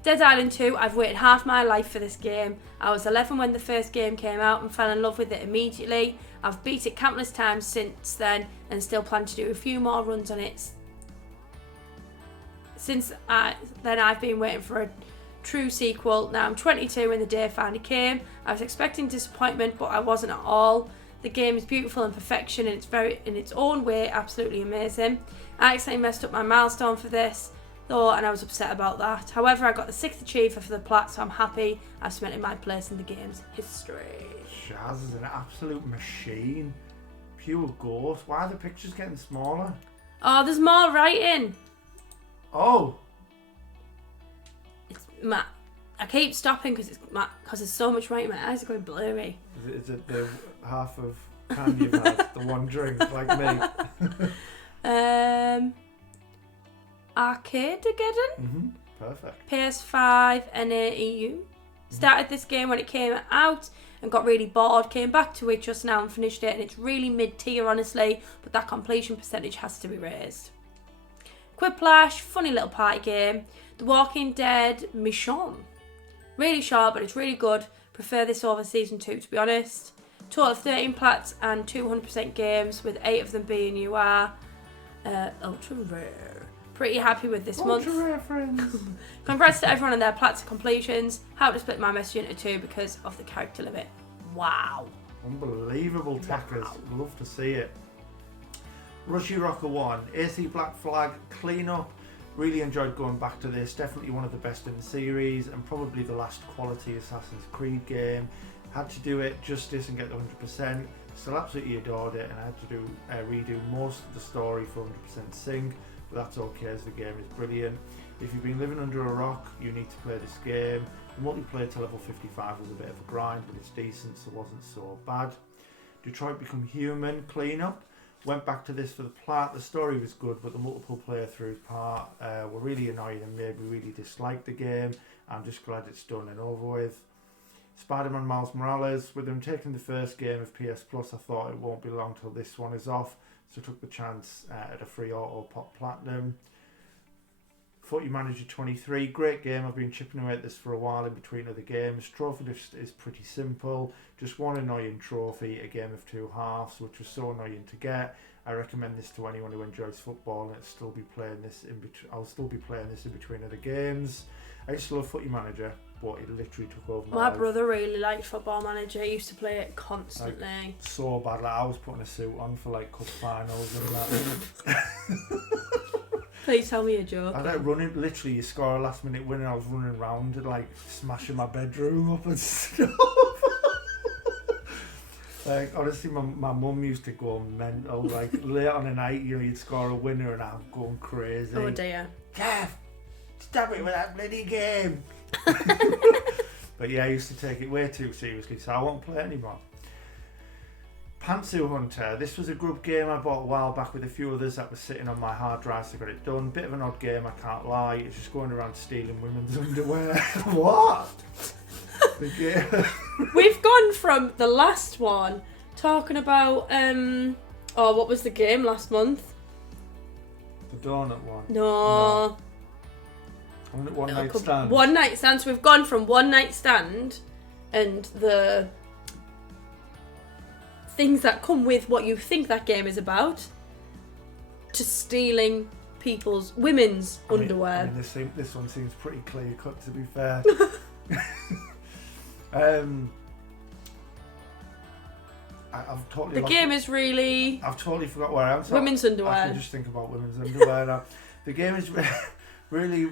Dead Island 2. I've waited half my life for this game. I was 11 when the first game came out and fell in love with it immediately. I've beat it countless times since then and still plan to do a few more runs on it. Since then, I've been waiting for a true sequel. Now I'm 22 when the day finally came. I was expecting disappointment, but I wasn't at all. The game is beautiful and perfection, and it's very, in its own way, absolutely amazing. I accidentally messed up my milestone for this, though, and I was upset about that. However, I got the 6th achiever for the plat, so I'm happy I've cemented my place in the game's history. Shaz is an absolute machine. Pure ghost. Why are the pictures getting smaller? Oh, there's more writing. Oh. It's Matt. I keep stopping because there's so much writing. My eyes are going blurry. Is it the half of can you've had, the one drink, like me? Arcadegeddon? Perfect. PS5 NAEU. Started this game when it came out and got really bored. Came back to it just now and finished it, and it's really mid-tier, honestly, but that completion percentage has to be raised. Quiplash, funny little party game. The Walking Dead Mission. Really short, but it's really good. Prefer this over Season 2, to be honest. Total of 13 plats and 200% games, with 8 of them being UR. Ultra rare. Pretty happy with this month. Ultra rare, friends. Congrats to everyone on their plats and completions. How to split my message into 2 because of the character limit. Wow. Unbelievable tackers. Love to see it. Rushy Rocker 1. AC Black Flag cleanup. Really enjoyed going back to this. Definitely one of the best in the series and probably the last quality Assassin's Creed game. Had to do it justice and get the 100%. Still absolutely adored it, and I had to do redo most of the story for 100% sync, but that's okay as the game is brilliant. If you've been living under a rock, you need to play this game. The multiplayer to level 55 was a bit of a grind, but it's decent, so it wasn't so bad. Detroit Become Human cleanup. Went back to this for the plat. The story was good, but the multiple playthrough part were really annoying and made me really dislike the game. I'm just glad it's done and over with. Spider-Man Miles Morales. With them taking the first game of PS Plus, I thought it won't be long till this one is off, so I took the chance at a free auto pop platinum. Footy Manager 23, great game. I've been chipping away at this for a while in between other games. Trophy list is pretty simple. Just one annoying trophy, a game of 2 halves, which was so annoying to get. I recommend this to anyone who enjoys football, and I'll still be playing this in between other games. I used to love Footy Manager, but it literally took over my life. My brother really liked Football Manager. He used to play it constantly. Like, so bad. Like, I was putting a suit on for like cup finals and that. Please tell me a joke. I like running. Literally, you score a last minute win, and I was running around and like smashing my bedroom up and stuff. Like, honestly, my mum used to go mental. Like, late on a night, you'd score a winner and I'm going crazy. Oh dear. Jeff, stop it with that bloody game. But yeah, I used to take it way too seriously, so I won't play it anymore. Pantsu Hunter. This was a group game I bought a while back with a few others that was sitting on my hard drive, so I got it done. Bit of an odd game, I can't lie. It's just going around stealing women's underwear. What? The game. We've gone from the last one talking about what was the game last month? The donut one. No. One night stand. One night stand. So we've gone from one night stand and the things that come with what you think that game is about to stealing people's women's underwear. I mean, this one seems pretty clear cut, to be fair. I've totally. The game is really. I've totally forgot where I am. So women's underwear. I can just think about women's underwear now. The game is really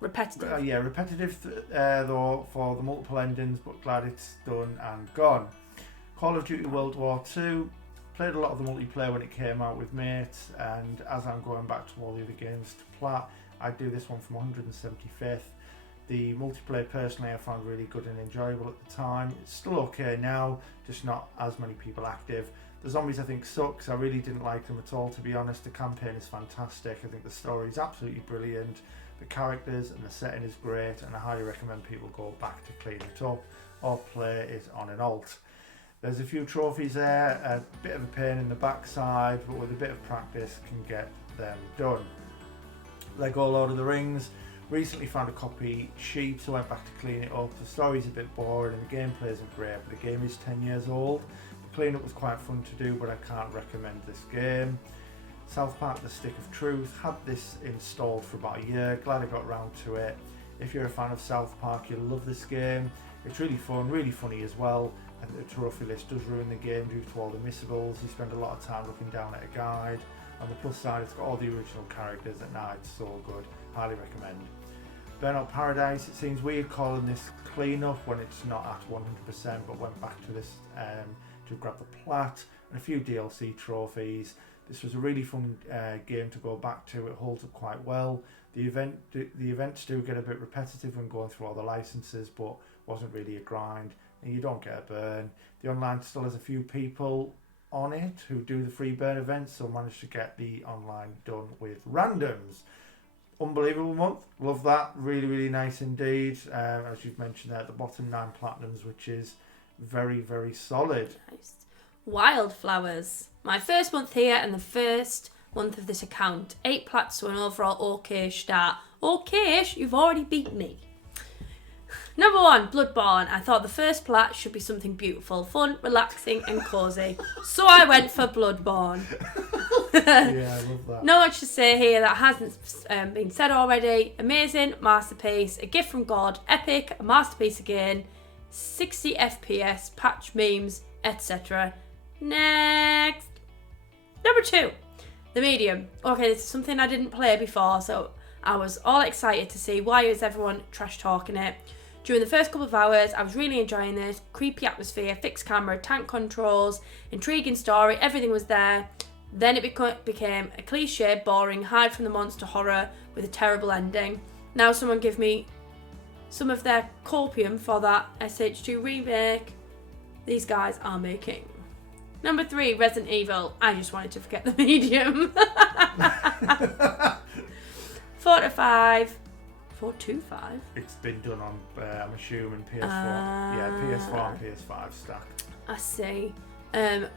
repetitive. Repetitive though for the multiple endings, but glad it's done and gone. Call of Duty World War II. Played a lot of the multiplayer when it came out with mates, and as I'm going back to all the other games to plat, I do this one from 175th. The multiplayer personally I found really good and enjoyable at the time. It's still okay now, just not as many people active. The zombies I think sucks. I really didn't like them at all, to be honest. The campaign is fantastic. I think the story is absolutely brilliant. The characters and the setting is great, and I highly recommend people go back to clean it up or play it on an alt. There's a few trophies there, a bit of a pain in the backside, but with a bit of practice can get them done. Lego Lord of the Rings. Recently found a copy cheap, so went back to clean it up. The story's a bit boring and the gameplay isn't great, but the game is 10 years old. The cleanup was quite fun to do, but I can't recommend this game. South Park The Stick of Truth. Had this installed for about a year, glad I got around to it. If you're a fan of South Park, you'll love this game. It's really fun, really funny as well. And the trophy list does ruin the game due to all the missables. You spend a lot of time looking down at a guide. On the plus side, it's got all the original characters at night. It's so good. Highly recommend. Burnout Paradise. It seems weird calling this cleanup when it's not at 100%, but went back to this to grab the plat and a few DLC trophies. This was a really fun game to go back to. It holds up quite well. The events do get a bit repetitive when going through all the licenses, but wasn't really a grind, and you don't get a burn. The online still has a few people on it who do the free burn events, so managed to get the online done with randoms. Unbelievable month, love that, really nice indeed. As you've mentioned there at the bottom, 9 platinums, which is very solid. Nice. Wildflowers. My first month here and the first month of this account. 8 plats to an overall okay start. Okay-ish, you've already beat me. Number 1, Bloodborne. I thought the first plat should be something beautiful, fun, relaxing and cosy. So I went for Bloodborne. Yeah, I love that. Not much to say here that hasn't been said already. Amazing, masterpiece, a gift from God, epic, a masterpiece again, 60 FPS, patch memes, etc. Next. Number 2, The Medium. Okay, this is something I didn't play before, so I was all excited to see why is everyone trash talking it. During the first couple of hours, I was really enjoying this. Creepy atmosphere, fixed camera, tank controls, intriguing story, everything was there. Then it became a cliche, boring, hide from the monster horror with a terrible ending. Now someone give me some of their copium for that SH2 remake these guys are making. Number 3, Resident Evil. I just wanted to forget The Medium. 4 to 5. 425. It's been done on, I'm assuming, PS4. Yeah, PS4 and PS5 stacked. I see.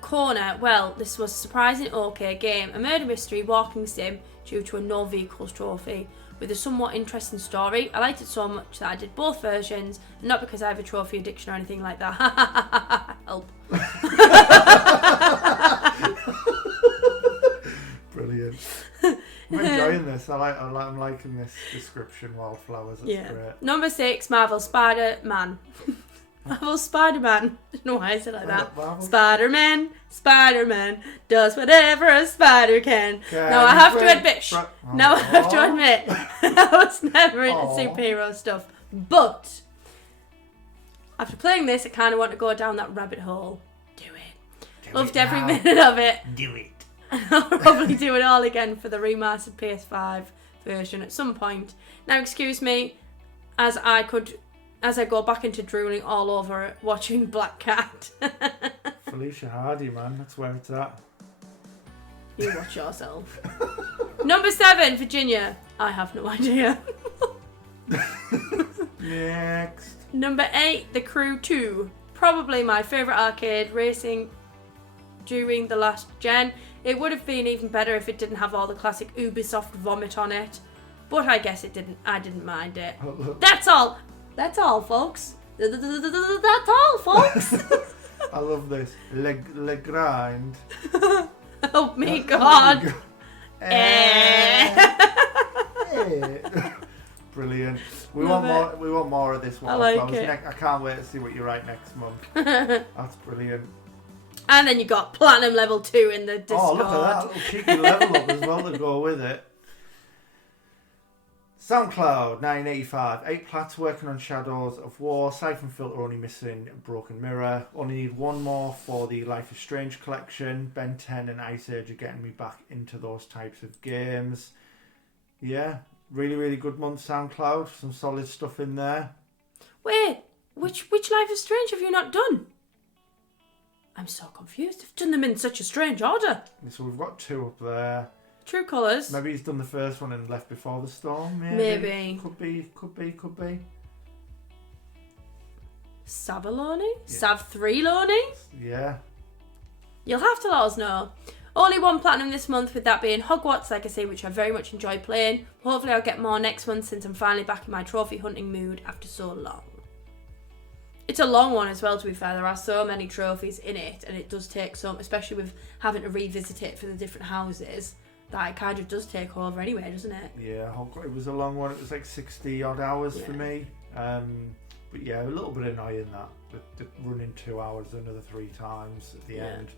Corner. Well, this was a surprising okay game. A murder mystery walking sim due to a no vehicles trophy with a somewhat interesting story. I liked it so much that I did both versions, and not because I have a trophy addiction or anything like that. Help. Brilliant. I'm enjoying this. I'm liking this description. Wildflowers. That's great. Number 6, Marvel Spider-Man. Marvel Spider-Man. I don't know why I said it like that. Spider-Man does whatever a spider can. Now I have to admit, I was never into superhero stuff. But after playing this, I kind of want to go down that rabbit hole. Do it. Loved every minute of it. Do it. I'll probably do it all again for the remastered PS5 version at some point. Now, excuse me, as I go back into drooling all over it, watching Black Cat. Felicia Hardy, man, that's where it's at. You watch yourself. Number 7, Virginia. I have no idea. Next. Number 8, The Crew 2. Probably my favourite arcade racing during the last gen. It would have been even better if it didn't have all the classic Ubisoft vomit on it. But I guess it didn't. I didn't mind it. That's all. That's all, folks. That's all, folks. I love this. Le grind. Oh, me God. Brilliant. We want more of this one. I like it. I can't wait to see what you write next month. That's brilliant. And then you got Platinum Level 2 in the Discord. Oh, look at that. Little cheeky level up as well to go with it. SoundCloud, 985. 8 plats working on Shadows of War. Siphon Filter only missing Broken Mirror. Only need 1 more for the Life is Strange collection. Ben 10 and Ice Age are getting me back into those types of games. Yeah, really good month, SoundCloud. Some solid stuff in there. Wait, which Life is Strange have you not done? I'm so confused. You've done them in such a strange order. So we've got 2 up there. True Colours. Maybe he's done the first one and left before the storm. Maybe. Could be. Savaloni? Sav 3 Loney? Yeah. You'll have to let us know. Only one platinum this month, with that being Hogwarts Legacy, which I very much enjoy playing. Hopefully I'll get more next month since I'm finally back in my trophy hunting mood after so long. It's a long one as well, to be fair. There are so many trophies in it, and it does take some, especially with having to revisit it for the different houses, that it kind of does take over anyway, doesn't it? Yeah, it was a long one. It was like 60 odd hours for me. But yeah, a little bit annoying that. The running 2 hours another 3 times at the end.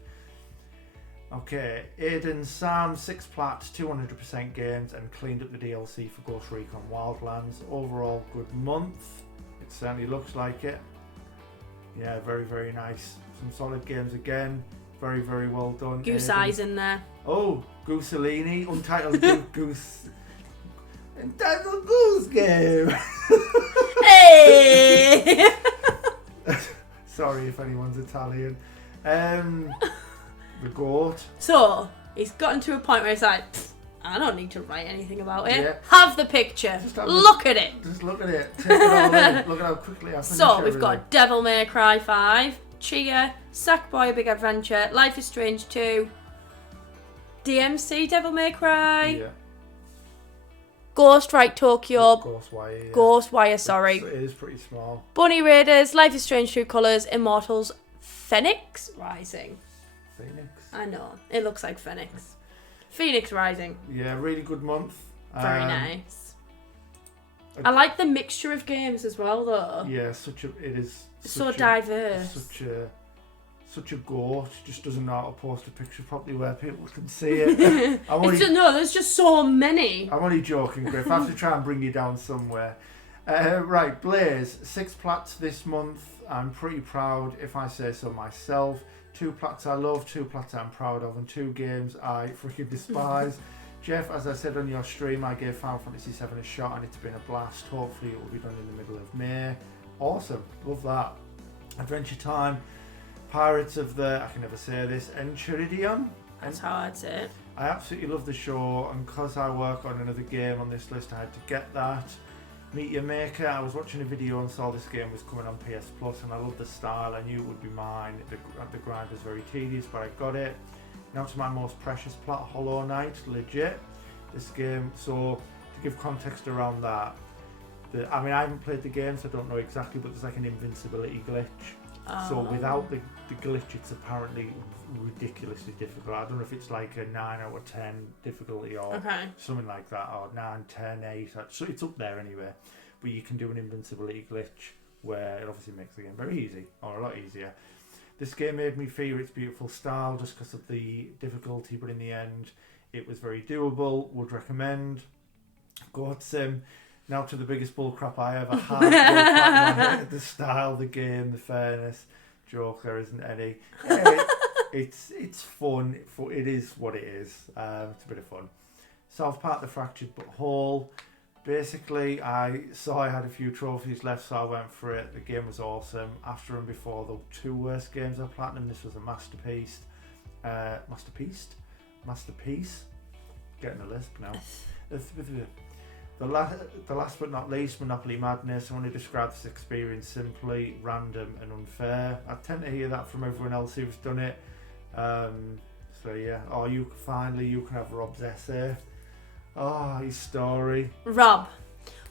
Okay, Aiden Sam, 6 plats, 200% games, and cleaned up the DLC for Ghost Recon Wildlands. Overall, good month. It certainly looks like it. Yeah, very, very nice. Some solid games again. Very, very well done. Goose Aiden. Eyes in there. Oh, Gooselini, Untitled Goose. Untitled Goose Game. Hey! Sorry if anyone's Italian. The goat. So, he's gotten to a point where he's like, I don't need to write anything about it. Yeah. Have the picture. Look at it. Just look at it. Take it all in. Look at how quickly I finished So, we've got Devil May Cry 5, Chia, Sackboy A Big Adventure, Life is Strange 2, DMC Devil May Cry, Yeah. Ghostwire Tokyo, Ghostwire. Yeah. Ghostwire, sorry. It is pretty small. Bunny Raiders, Life is Strange True Colours, Immortals, Phoenix Rising. Phoenix. I know, it looks like Phoenix. Phoenix Rising. Yeah, really good month. Very nice. I like the mixture of games as well, though. Yeah, it is So diverse. Such a goat. Just doesn't know how to post a picture properly where people can see it. There's just so many. I'm only joking, Griff. I have to try and bring you down somewhere. Right, Blaze, 6 plats this month. I'm pretty proud, if I say so myself. 2 plats I love, 2 plats I'm proud of, and 2 games I freaking despise. Jeff, as I said on your stream, I gave Final Fantasy VII a shot and it's been a blast. Hopefully it will be done in the middle of May. Awesome, love that. Adventure Time, Pirates of the, I can never say this, Enchiridion? That's how I'd say it. I absolutely love the show, and because I work on another game on this list, I had to get that. Meteor Maker, I was watching a video and saw this game was coming on PS Plus, and I love the style. I knew it would be mine. The grind was very tedious, but I got it. Now to my most precious plat, Hollow Knight, legit. This game, so to give context around that, I haven't played the game, so I don't know exactly, but there's like an invincibility glitch. So without the glitch, it's apparently ridiculously difficult. I don't know if it's like a 9 out of 10 difficulty or something like that, or 9, 10, 8. So it's up there anyway. But you can do an invincibility glitch where it obviously makes the game very easy, or a lot easier. This game made me fear its beautiful style just because of the difficulty, but in the end, it was very doable. Would recommend. Goat Sim. Now to the biggest bullcrap I ever had. The style, the game, the fairness. Joke, there isn't any. It's fun. It is what it is. It's a bit of fun. South Park: The Fractured But Whole. Basically, I saw I had a few trophies left, so I went for it. The game was awesome. After and before the 2 worst games I platinum, this was a masterpiece. Masterpiece. Getting a lisp now. The last but not least, Monopoly Madness. I want to describe this experience simply, random and unfair. I tend to hear that from everyone else who's done it. So yeah. Oh, you can have Rob's essay. Oh, his story. Rob.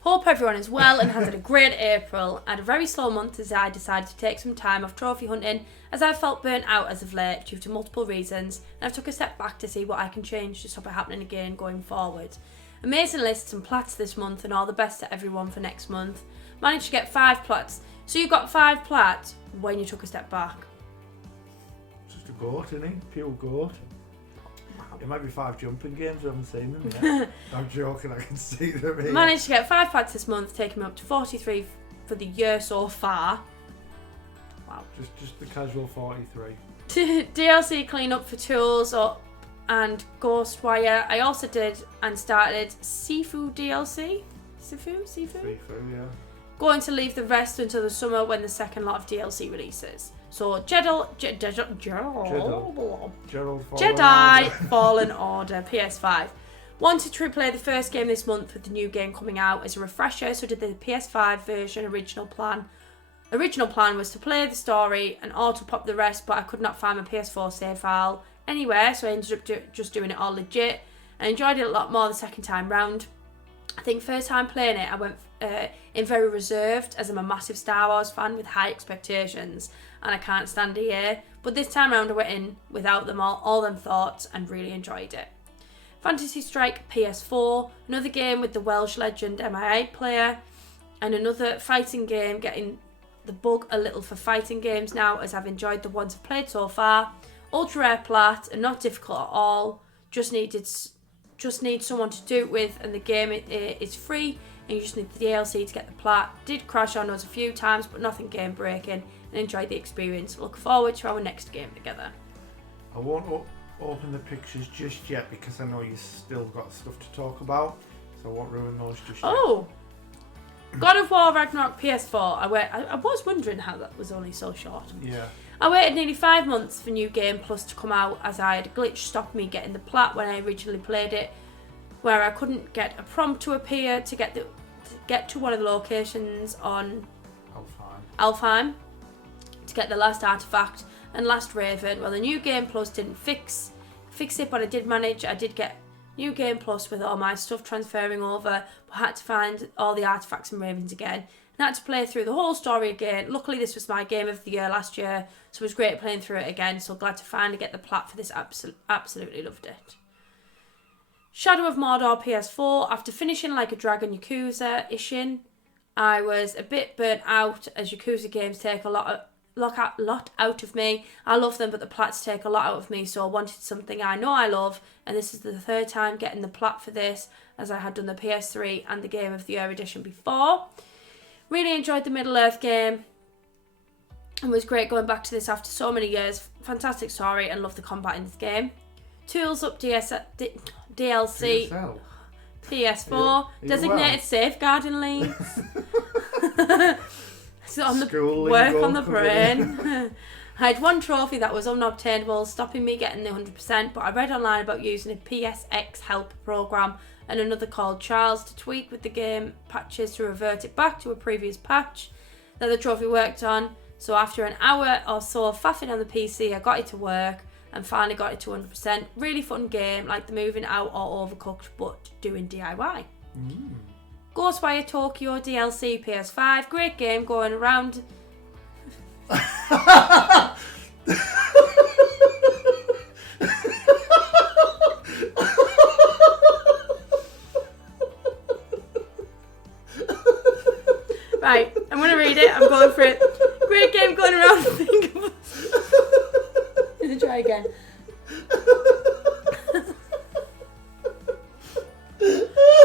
Hope everyone is well and has had a great April. I had a very slow month as I decided to take some time off trophy hunting as I felt burnt out as of late due to multiple reasons, and I took a step back to see what I can change to stop it happening again going forward. Amazing lists and plats this month, and all the best to everyone for next month. Managed to get 5 plats. So you got 5 plats when you took a step back. Just a goat, isn't he? Pure goat. It might be 5 jumping games, we haven't seen them yet. I'm joking, I can see them here. Managed to get 5 plats this month, taking me up to 43 for the year so far. Wow. Just the casual 43. DLC cleanup for tools up and Ghostwire. I also did and started Sifu DLC. Sifu? Yeah. Going to leave the rest until the summer when the second lot of DLC releases. So Jedi Fallen Order PS5. Wanted to replay the first game this month with the new game coming out as a refresher, so did the PS5 version original plan. Original plan was to play the story and auto-pop the rest, but I could not find my PS4 save file anywhere, so I ended up just doing it all legit. I enjoyed it a lot more the second time round. I think first time playing it, I went in very reserved, as I'm a massive Star Wars fan with high expectations, and I can't stand it here. But this time round I went in without them all them thoughts, and really enjoyed it. Fantasy Strike PS4, another game with the Welsh legend MI8 player, and another fighting game, getting the bug a little for fighting games now, as I've enjoyed the ones I've played so far. Ultra rare plat and not difficult at all. Just need someone to do it with, and the game is free, and you just need the DLC to get the plat. Did crash on us a few times, but nothing game breaking, and enjoyed the experience. Look forward to our next game together. I won't open the pictures just yet because I know you've still got stuff to talk about, so I won't ruin those just yet. Oh! God of War Ragnarok PS4. I was wondering how that was only so short. Yeah. I waited nearly 5 months for New Game Plus to come out, as I had a glitch stop me getting the plat when I originally played it, where I couldn't get a prompt to appear to get to one of the locations on Alfheim to get the last artifact and last Raven. Well, the New Game Plus didn't fix it, but I did manage. I did get New Game Plus with all my stuff transferring over, but had to find all the artifacts and Ravens again. And had to play through the whole story again. Luckily, this was my game of the year last year, so it was great playing through it again. So glad to finally get the plat for this. Absolutely loved it. Shadow of Mordor PS4. After finishing Like a Dragon Yakuza Ishin, I was a bit burnt out, as Yakuza games take a lot out of me. I love them, but the plats take a lot out of me, so I wanted something I know I love, and this is the third time getting the plat for this, as I had done the PS3 and the Game of the Year edition before. Really enjoyed the Middle-earth game. It was great going back to this after so many years. Fantastic story, and love the combat in this game. Tools Up DLC. PSL. PS4. Designated safeguarding links. So on the work on the brain. I had one trophy that was unobtainable, stopping me getting the 100%, but I read online about using a PSX help program and another called Charles to tweak with the game patches to revert it back to a previous patch that the trophy worked on. So after an hour or so of faffing on the PC, I got it to work and finally got it to 100%. Really fun game, like the moving out or Overcooked, but doing DIY. Ghostwire Tokyo DLC PS5. Great game going around. Right, I'm going to read it. I'm going for it. Great game going around. Let me try again.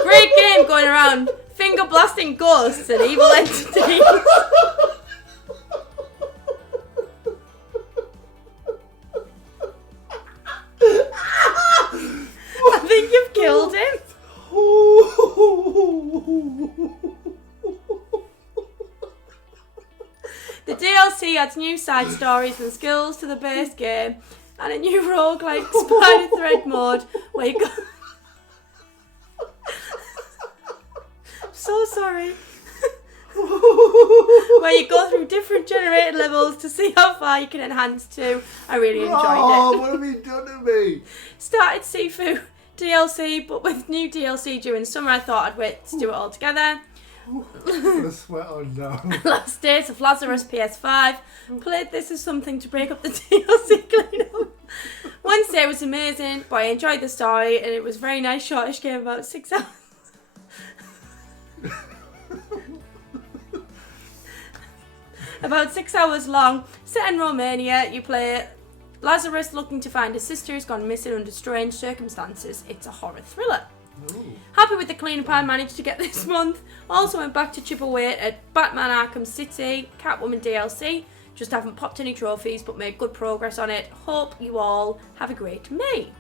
Great game going around, finger blasting ghosts and evil entities. I think you've killed him. The DLC adds new side stories and skills to the base game, and a new roguelike spider thread mode where you go. So sorry. Where you go through different generated levels to see how far you can enhance to. I really enjoyed it. Oh, what have you done to me? Started Sifu DLC, but with new DLC during summer, I thought I'd wait to do it all together. The sweat on now. Last Days of Lazarus PS5. Played this as something to break up the DLC cleanup. Wednesday was amazing, but I enjoyed the story, and it was a very nice, shortish game, about 6 hours. About 6 hours long. Set in Romania, you play Lazarus looking to find his sister who's gone missing under strange circumstances. It's a horror thriller. Ooh. Happy with the cleanup I managed to get this month. Also went back to chip away at Batman Arkham City, Catwoman DLC. Just haven't popped any trophies, but made good progress on it. Hope you all have a great May.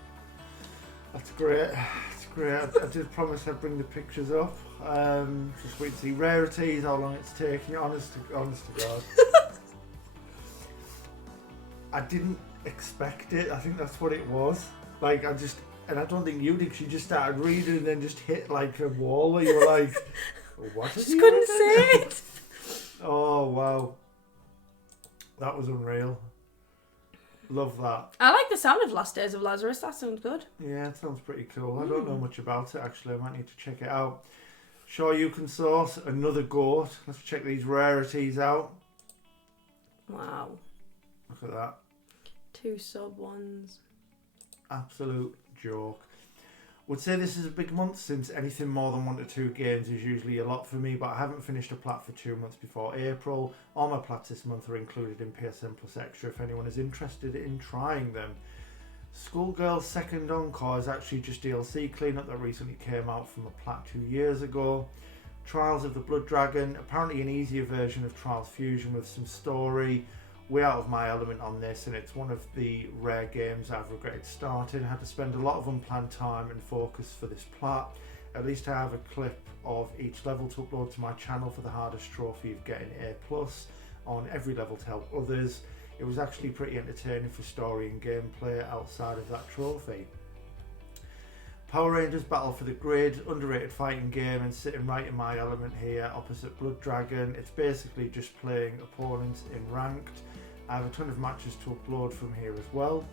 That's great. That's great. I did promise I'd bring the pictures up. Just wait to see rarities, how long it's taking. Honest to God. I didn't expect it. I think that's what it was. Like, and I don't think you did, 'cause you just started reading and then just hit like a wall where you were like, what is Just couldn't say it. Oh, wow. That was unreal. Love that. I like the sound of Last Days of Lazarus. That sounds good. Yeah, it sounds pretty cool. I don't know much about it, actually. I might need to check it out. Shoryuken Source, another goat. Let's check these rarities out. Wow. Look at that. 2 sub ones. Absolute joke. Would say this is a big month since anything more than 1 to 2 games is usually a lot for me, but I haven't finished a plat for 2 months before April. All my plats this month are included in PSN Plus Extra if anyone is interested in trying them. Schoolgirl's Second Encore is actually just DLC cleanup that recently came out from a plat 2 years ago. Trials of the Blood Dragon, apparently an easier version of Trials Fusion with some story. Way out of my element on this, and it's one of the rare games I've regretted starting. I had to spend a lot of unplanned time and focus for this plat. At least I have a clip of each level to upload to my channel for the hardest trophy of getting A+ on every level to help others. It was actually pretty entertaining for story and gameplay outside of that trophy. Power Rangers Battle for the Grid, underrated fighting game and sitting right in my element here opposite Blood Dragon. It's basically just playing opponents in ranked. I have a ton of matches to upload from here as well.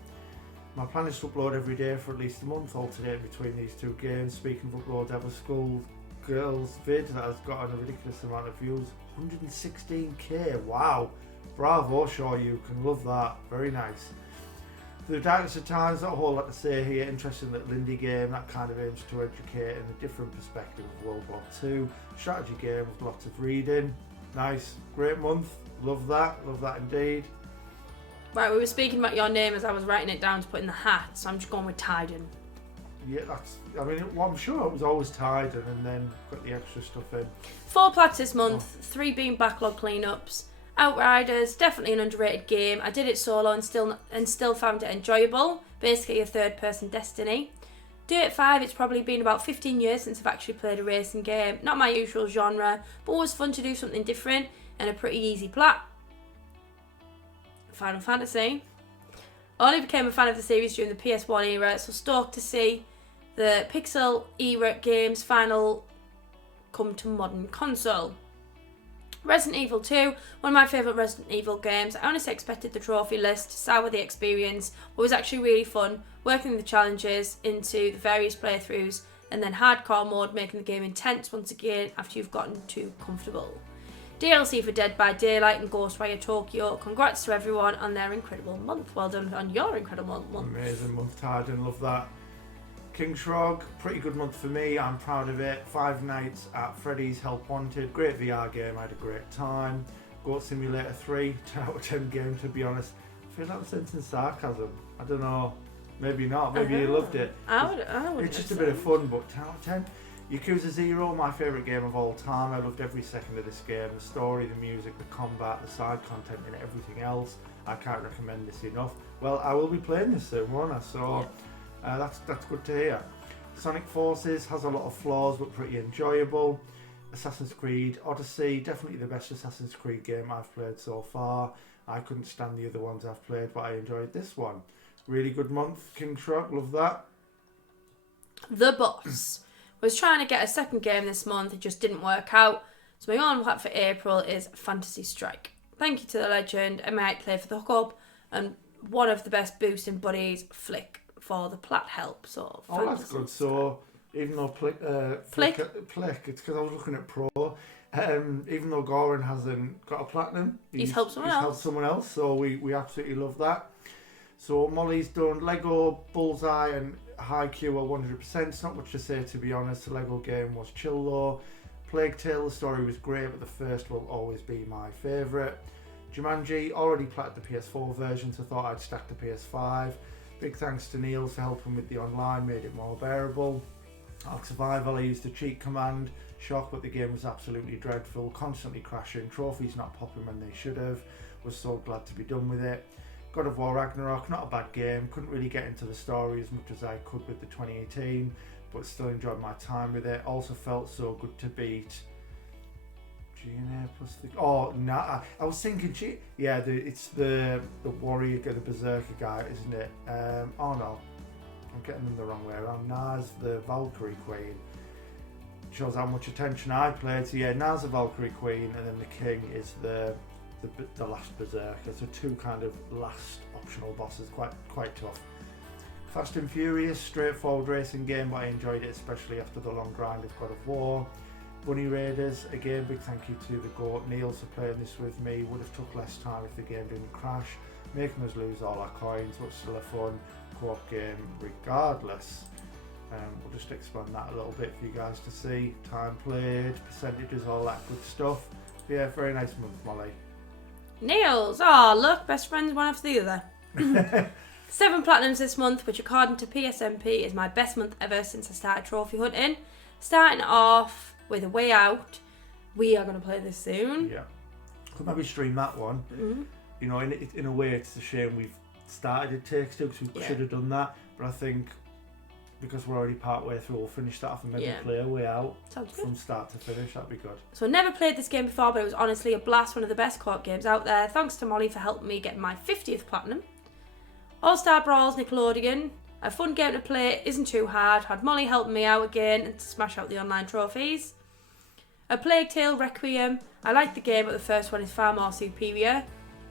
My plan is to upload every day for at least a month, alternating between these 2 games. Speaking of uploads, I have a Schoolgirls vid that has got a ridiculous amount of views. 116k, wow. Bravo, Shoryuken, love that, very nice. For the darkest of times, not a whole lot to say here. Interesting little indie game that kind of aims to educate in a different perspective of World War II. Strategy game with lots of reading. Nice, great month, love that indeed. Right, we were speaking about your name as I was writing it down to put in the hat, so I'm just going with Tiden. Yeah, I'm sure it was always Tiden and then got the extra stuff in. 4 plats this month, 3 being backlog cleanups. Outriders, definitely an underrated game. I did it solo and still found it enjoyable. Basically a third-person Destiny. Dirt 5, it's probably been about 15 years since I've actually played a racing game. Not my usual genre, but always fun to do something different and a pretty easy plat. Final Fantasy. I only became a fan of the series during the PS1 era, so stoked to see the Pixel era games final come to modern console. Resident Evil 2, one of my favourite Resident Evil games. I honestly expected the trophy list to sour the experience, but it was actually really fun, working the challenges into the various playthroughs, and then hardcore mode, making the game intense once again after you've gotten too comfortable. DLC for Dead by Daylight and Ghostwire Tokyo. Congrats to everyone on their incredible month. Well done on your incredible month. Amazing month, Tiden, love that. King Shrog, pretty good month for me, I'm proud of it. 5 nights at Freddy's Help Wanted, great VR game, I had a great time. Goat Simulator 3, 10 out of 10 game to be honest. I feel like I'm sensing sarcasm, I don't know, maybe not, maybe you loved it. I would. It's just a bit of fun, but 10 out of 10. Yakuza 0, my favourite game of all time. I loved every second of this game. The story, the music, the combat, the side content and everything else. I can't recommend this enough. Well, I will be playing this soon, won't I? So that's good to hear. Sonic Forces has a lot of flaws but pretty enjoyable. Assassin's Creed Odyssey, definitely the best Assassin's Creed game I've played so far. I couldn't stand the other ones I've played, but I enjoyed this one. Really good month. King Shrug, love that. The Boss. Was trying to get a second game this month, it just didn't work out. So my own plat for April is Fantasy Strike. Thank you to the legend, I might play for the hookup, and one of the best boosting buddies, Flick, for the plat help. So that's good. So even though Flick, it's because I was looking at Pro. Even though Goran hasn't got a platinum, he's helped someone else. So we absolutely love that. So Molly's done Lego, Bullseye and Haikyuu are 100%. It's not much to say, to be honest. The Lego game was chill though. Plague Tale, the story was great, but the first will always be my favourite. Jumanji, already platted the PS4 version, so thought I'd stack the PS5. Big thanks to Neil for helping with the online, made it more bearable. Ark Survival, I used a cheat command. Shock, but the game was absolutely dreadful, constantly crashing, trophies not popping when they should have. Was so glad to be done with it. God of War Ragnarok, not a bad game, couldn't really get into the story as much as I could with the 2018, but still enjoyed my time with it. Also felt so good to beat GNA plus the... Oh, nah, I was thinking... it's the warrior, the berserker guy, isn't it? Oh no, I'm getting them the wrong way around. Naz, the Valkyrie Queen. Shows how much attention I played. So yeah, Naz the Valkyrie Queen, and then the king is the the last berserker. So 2 kind of last optional bosses, quite tough. Fast and Furious, straightforward racing game, but I enjoyed it especially after the long grind of God of War. Bunny Raiders, again, big thank you to the GOAT Niels for playing this with me. Would have took less time if the game didn't crash, making us lose all our coins, but still a fun co-op game regardless. We'll just expand that a little bit for you guys to see. Time played, percentages, all that good stuff. But yeah, very nice month, Molly. Niels, oh look, best friends one after the other. 7 platinums this month, which according to PSMP is my best month ever since I started trophy hunting. Starting off with A Way Out. We are going to play this soon. Yeah. Could maybe stream that one. Mm-hmm. You know, in a way, it's a shame we've started It Takes Two, because we should have done that. But I think because we're already part way through, we'll finish that off and maybe play A Way Out from start to finish. That'd be good. So I never played this game before, but it was honestly a blast. One of the best co-op games out there. Thanks to Molly for helping me get my 50th platinum. All-Star Brawls Nickelodeon. A fun game to play, isn't too hard. Had Molly helping me out again and to smash out the online trophies. A Plague Tale Requiem. I like the game, but the first one is far more superior.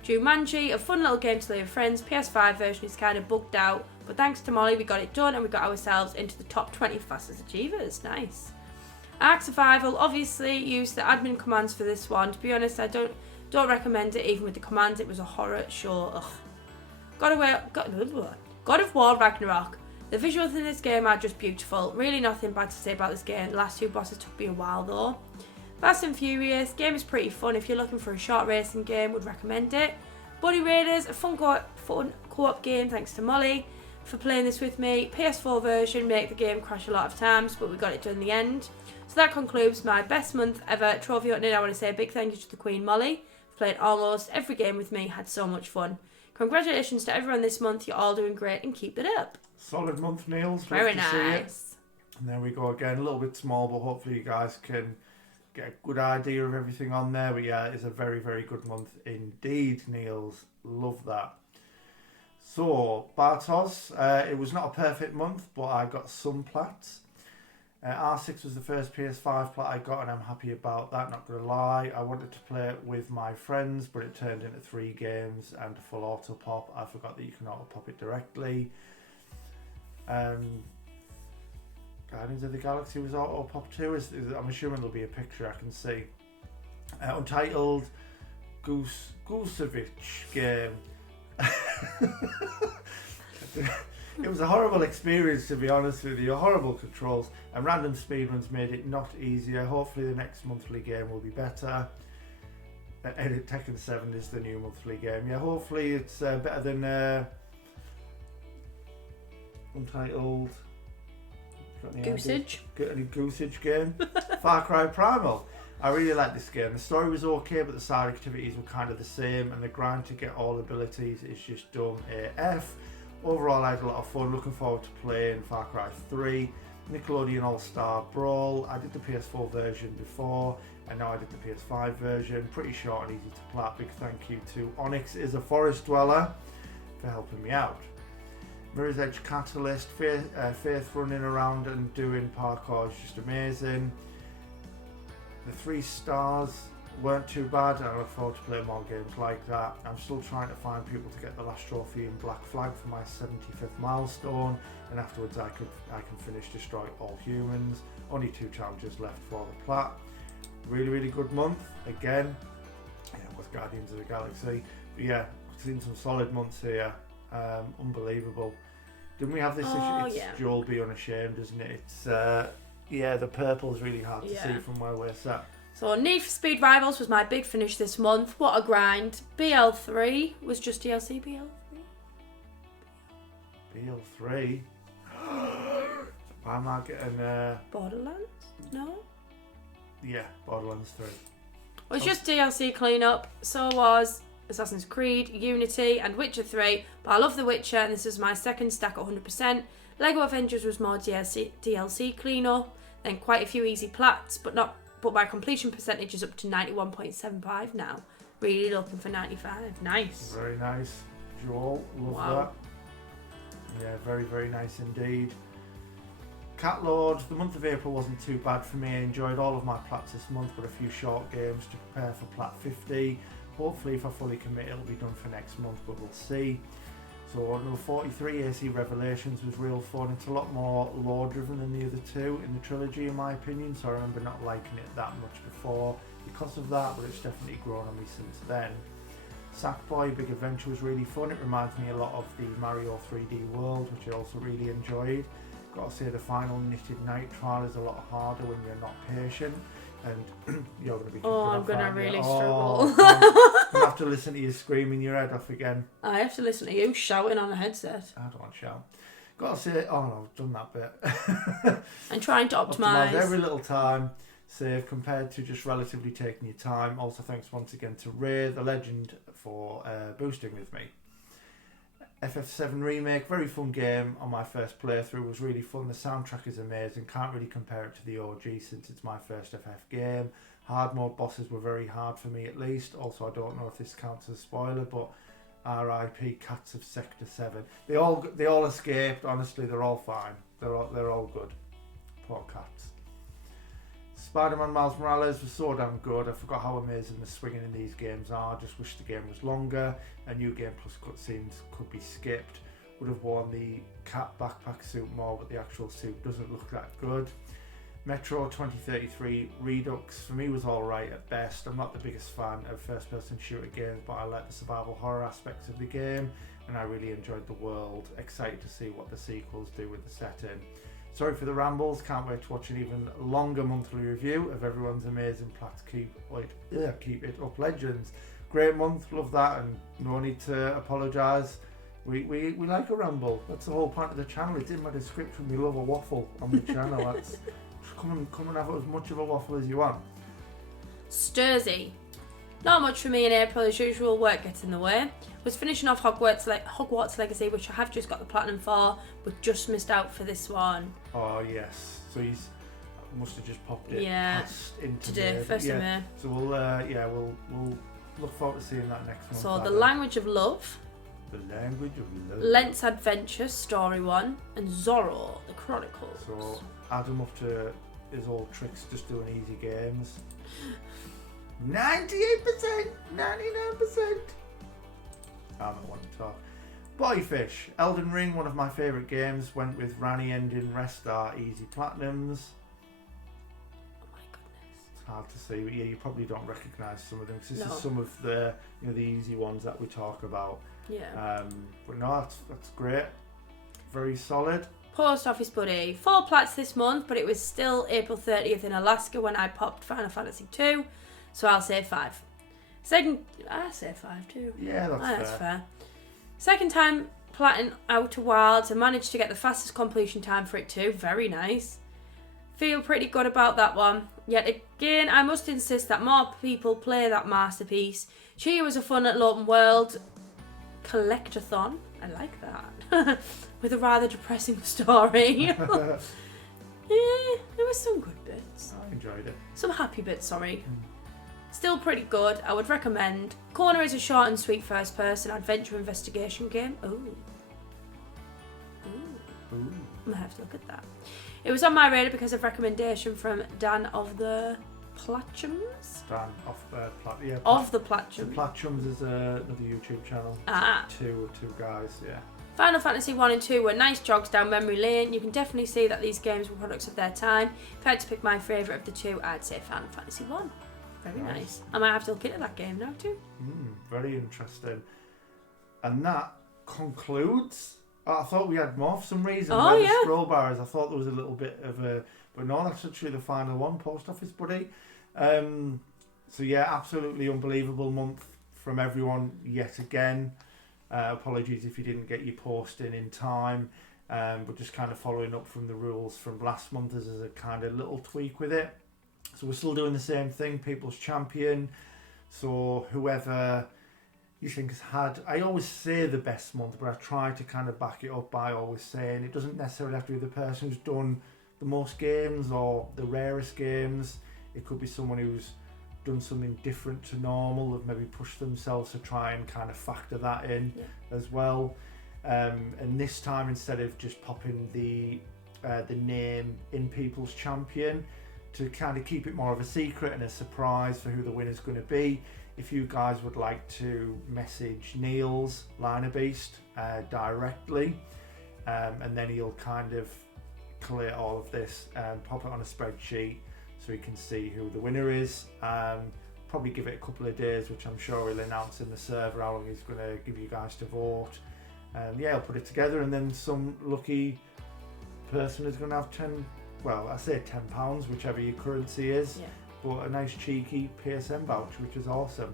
Jumanji, a fun little game to play with friends. PS5 version is kind of bugged out, but thanks to Molly we got it done and we got ourselves into the top 20 fastest achievers. Nice. Ark Survival, obviously used the admin commands for this one. To be honest, I don't recommend it even with the commands. It was a horror show. Ugh. God of War Ragnarok. The visuals in this game are just beautiful. Really nothing bad to say about this game. The last 2 bosses took me a while though. Fast and Furious. Game is pretty fun. If you're looking for a short racing game, would recommend it. Bunny Raiders. A fun co-op game. Thanks to Molly for playing this with me. PS4 version. Make the game crash a lot of times, but we got it done in the end. So that concludes my best month ever trophy hunting. I want to say a big thank you to the Queen Molly for playing almost every game with me. Had so much fun. Congratulations to everyone this month. You're all doing great and keep it up. Solid month, Niels. Very nice. And there we go again. A little bit small, but hopefully you guys can get a good idea of everything on there. But yeah, it's a very, very good month indeed, Niels. Love that. So, Bartos, it was not a perfect month, but I got some plats. R6 was the first PS5 plat I got, and I'm happy about that, not going to lie. I wanted to play it with my friends, but it turned into 3 games and a full auto pop. I forgot that you can auto pop it directly. Guardians of the Galaxy was auto pop too. I'm assuming there'll be a picture I can see. Untitled Gusevic game. It was a horrible experience, to be honest with you. Horrible controls and random speedruns made it not easier. Hopefully the next monthly game will be better. Tekken 7 is the new monthly game. Yeah, hopefully it's better than Untitled Goosage. Any Goosage game. Far Cry Primal. I really like this game. The story was okay, but the side activities were kind of the same, and the grind to get all abilities is just dumb AF. Overall, I had a lot of fun. Looking forward to playing Far Cry 3, Nickelodeon All-Star Brawl. I did the PS4 version before, and now I did the PS5 version. Pretty short and easy to play. Big thank you to Onyx is a Forest Dweller for helping me out. Mirror's Edge Catalyst, Faith running around and doing parkour is just amazing. The 3 stars weren't too bad, and I look forward to playing more games like that. I'm still trying to find people to get the last trophy in Black Flag for my 75th milestone, and afterwards I can finish Destroy All Humans. Only 2 challenges left for the plat. Really, really good month again. Yeah, with Guardians of the Galaxy. But yeah, seen some solid months here. Unbelievable. Didn't we have this issue? It's Joel Be Unashamed, isn't it? It's yeah, the purple's really hard to see from where we're sat. So Need for Speed Rivals was my big finish this month. What a grind. BL3 was just DLC BL3. BL3? Why am I getting... Borderlands? No? Yeah, Borderlands 3. It was just DLC cleanup. So was Assassin's Creed, Unity and Witcher 3. But I love The Witcher and this is my second stack at 100%. Lego Avengers was more DLC cleanup. Then quite a few easy plats, but my completion percentage is up to 91.75 now. Really looking for 95. Nice. Very nice. Joel, love that. Yeah, very, very nice indeed. Cat Lord, the month of April wasn't too bad for me. I enjoyed all of my plats this month, but a few short games to prepare for plat 50. hopefully if I fully commit it'll be done for next month, but we'll see. So number 43, AC Revelations, was real fun. It's a lot more lore driven than the other two in the trilogy in my opinion, so I remember not liking it that much before because of that, but it's definitely grown on me since then. Sackboy Big Adventure was really fun. It reminds me a lot of the Mario 3D World, which I also really enjoyed. Got to say the final Knitted Night trial is a lot harder when you're not patient, and you're going to be I'm going to really struggle. I'm going to have to listen to you screaming your head off again. I have to listen to you shouting on a headset. I don't want to shout. Got to say, oh no, I've done that bit. And trying to optimise every little time save compared to just relatively taking your time. Also thanks once again to Ray, the legend, for boosting with me. FF7 Remake, very fun game on my first playthrough, was really fun. The soundtrack is amazing, can't really compare it to the OG since it's my first FF game. Hard mode bosses were very hard for me at least. Also I don't know if this counts as a spoiler, but RIP Cats of Sector 7. They all escaped, honestly they're all fine. They're all good. Poor cats. Spider-Man Miles Morales was so damn good. I forgot how amazing the swinging in these games are. Just wish the game was longer. A new game plus cutscenes could be skipped. Would have worn the cat backpack suit more, but the actual suit doesn't look that good. Metro 2033 Redux for me was alright at best. I'm not the biggest fan of first person shooter games, but I like the survival horror aspects of the game and I really enjoyed the world. Excited to see what the sequels do with the setting. Sorry for the rambles, can't wait to watch an even longer monthly review of everyone's amazing Platts Keep It Up Legends. Great month, love that, and no need to apologise. We like a ramble. That's the whole point of the channel. It's in my description. We love a waffle on the channel. That's come and have as much of a waffle as you want. Sturzy. Not much for me in April as usual, work gets in the way. Was finishing off Hogwarts Legacy, which I have just got the platinum for, but just missed out for this one. Oh yes, so he's must have just popped it into today, May. 1st of May. So we'll look forward to seeing that next month. So The Language of Love, The Language of Love, Lent's Adventure Story 1, and Zorro the Chronicles. So add him up to his old tricks, just doing easy games. 98%, 99%. I'm not one to talk. Boyfish, Elden Ring, one of my favourite games. Went with Rani Ending, Restar, easy platinums. Oh my goodness. It's hard to see, but yeah, you probably don't recognise some of them because this No. is some of the the easy ones that we talk about. Yeah. But no, that's great. Very solid. Post Office Buddy. 4 plats this month, but it was still April 30th in Alaska when I popped Final Fantasy 2, so I'll say 5. I say 5 too. Yeah, that's fair. Second time platting Outer Wilds and managed to get the fastest completion time for it too. Very nice. Feel pretty good about that one. Yet again, I must insist that more people play that masterpiece. Chia was a fun little open world collectathon. I like that. With a rather depressing story. Yeah, there were some good bits. I enjoyed it. Some happy bits, sorry. Still pretty good. I would recommend. Corner is a short and sweet first person adventure investigation game. Ooh. I might have to look at that. It was on my radar because of recommendation from Dan of the Platchums. Dan off the yeah. Of the The Platchums. Platchums is another YouTube channel. Two guys, yeah. Final Fantasy 1 and 2 were nice jogs down memory lane. You can definitely see that these games were products of their time. If I had to pick my favourite of the two, I'd say Final Fantasy 1. Very nice. I might have to look into that game now too. Very interesting. And that concludes. I thought we had more for some reason. Oh, yeah. The scroll bars. I thought there was a little bit of a, but no, that's actually the final one. Post Office Buddy. So yeah, absolutely unbelievable month from everyone yet again. Apologies if you didn't get your post in time, but just kind of following up from the rules from last month as a kind of little tweak with it. So we're still doing the same thing, People's Champion. So whoever you think has had, I always say the best month, but I try to kind of back it up by always saying it doesn't necessarily have to be the person who's done the most games or the rarest games. It could be someone who's done something different to normal, have maybe pushed themselves to try and kind of factor that in as well. And this time, instead of just popping the name in People's Champion, to kind of keep it more of a secret and a surprise for who the winner's going to be, if you guys would like to message Neil's Liner Beast directly, and then he'll kind of collate all of this and pop it on a spreadsheet so we can see who the winner is. Probably give it a couple of days, which I'm sure he'll announce in the server how long he's going to give you guys to vote. Yeah, he'll put it together, and then some lucky person is going to have £10, whichever your currency is, but a nice cheeky PSN voucher, which is awesome.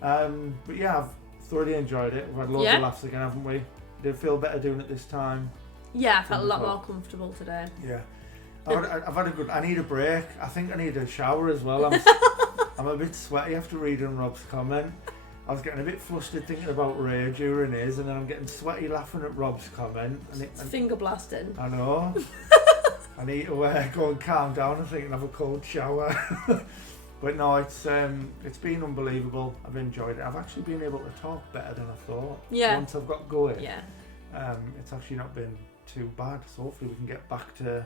But yeah, I've thoroughly enjoyed it. We've had loads of laughs again, haven't we? Did it feel better doing it this time? Yeah, I felt a lot more comfortable today. Yeah. I've had a good... I need a break. I think I need a shower as well. I'm a bit sweaty after reading Rob's comment. I was getting a bit flustered thinking about Ray during his, and then I'm getting sweaty laughing at Rob's comment. It's finger blasting. I know. I need to go and calm down, I think, and have a cold shower. But no, it's been unbelievable. I've enjoyed it. I've actually been able to talk better than I thought. Yeah. Once I've got going. Yeah. It's actually not been too bad. So hopefully we can get back to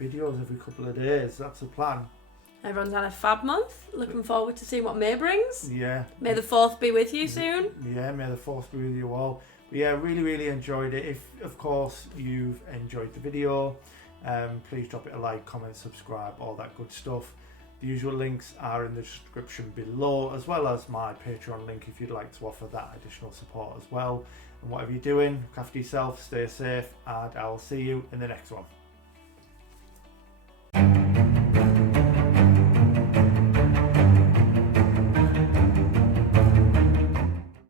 videos every couple of days. That's the plan. Everyone's had a fab month. Looking forward to seeing what May brings. Yeah. May the 4th be with you soon. Yeah, may the 4th be with you all. But yeah, really enjoyed it. If, of course, you've enjoyed the video, please drop it a like, comment, subscribe, all that good stuff. The usual links are in the description below, as well as my Patreon link if you'd like to offer that additional support as well. And whatever you're doing, look after yourself, stay safe, and I'll see you in the next one.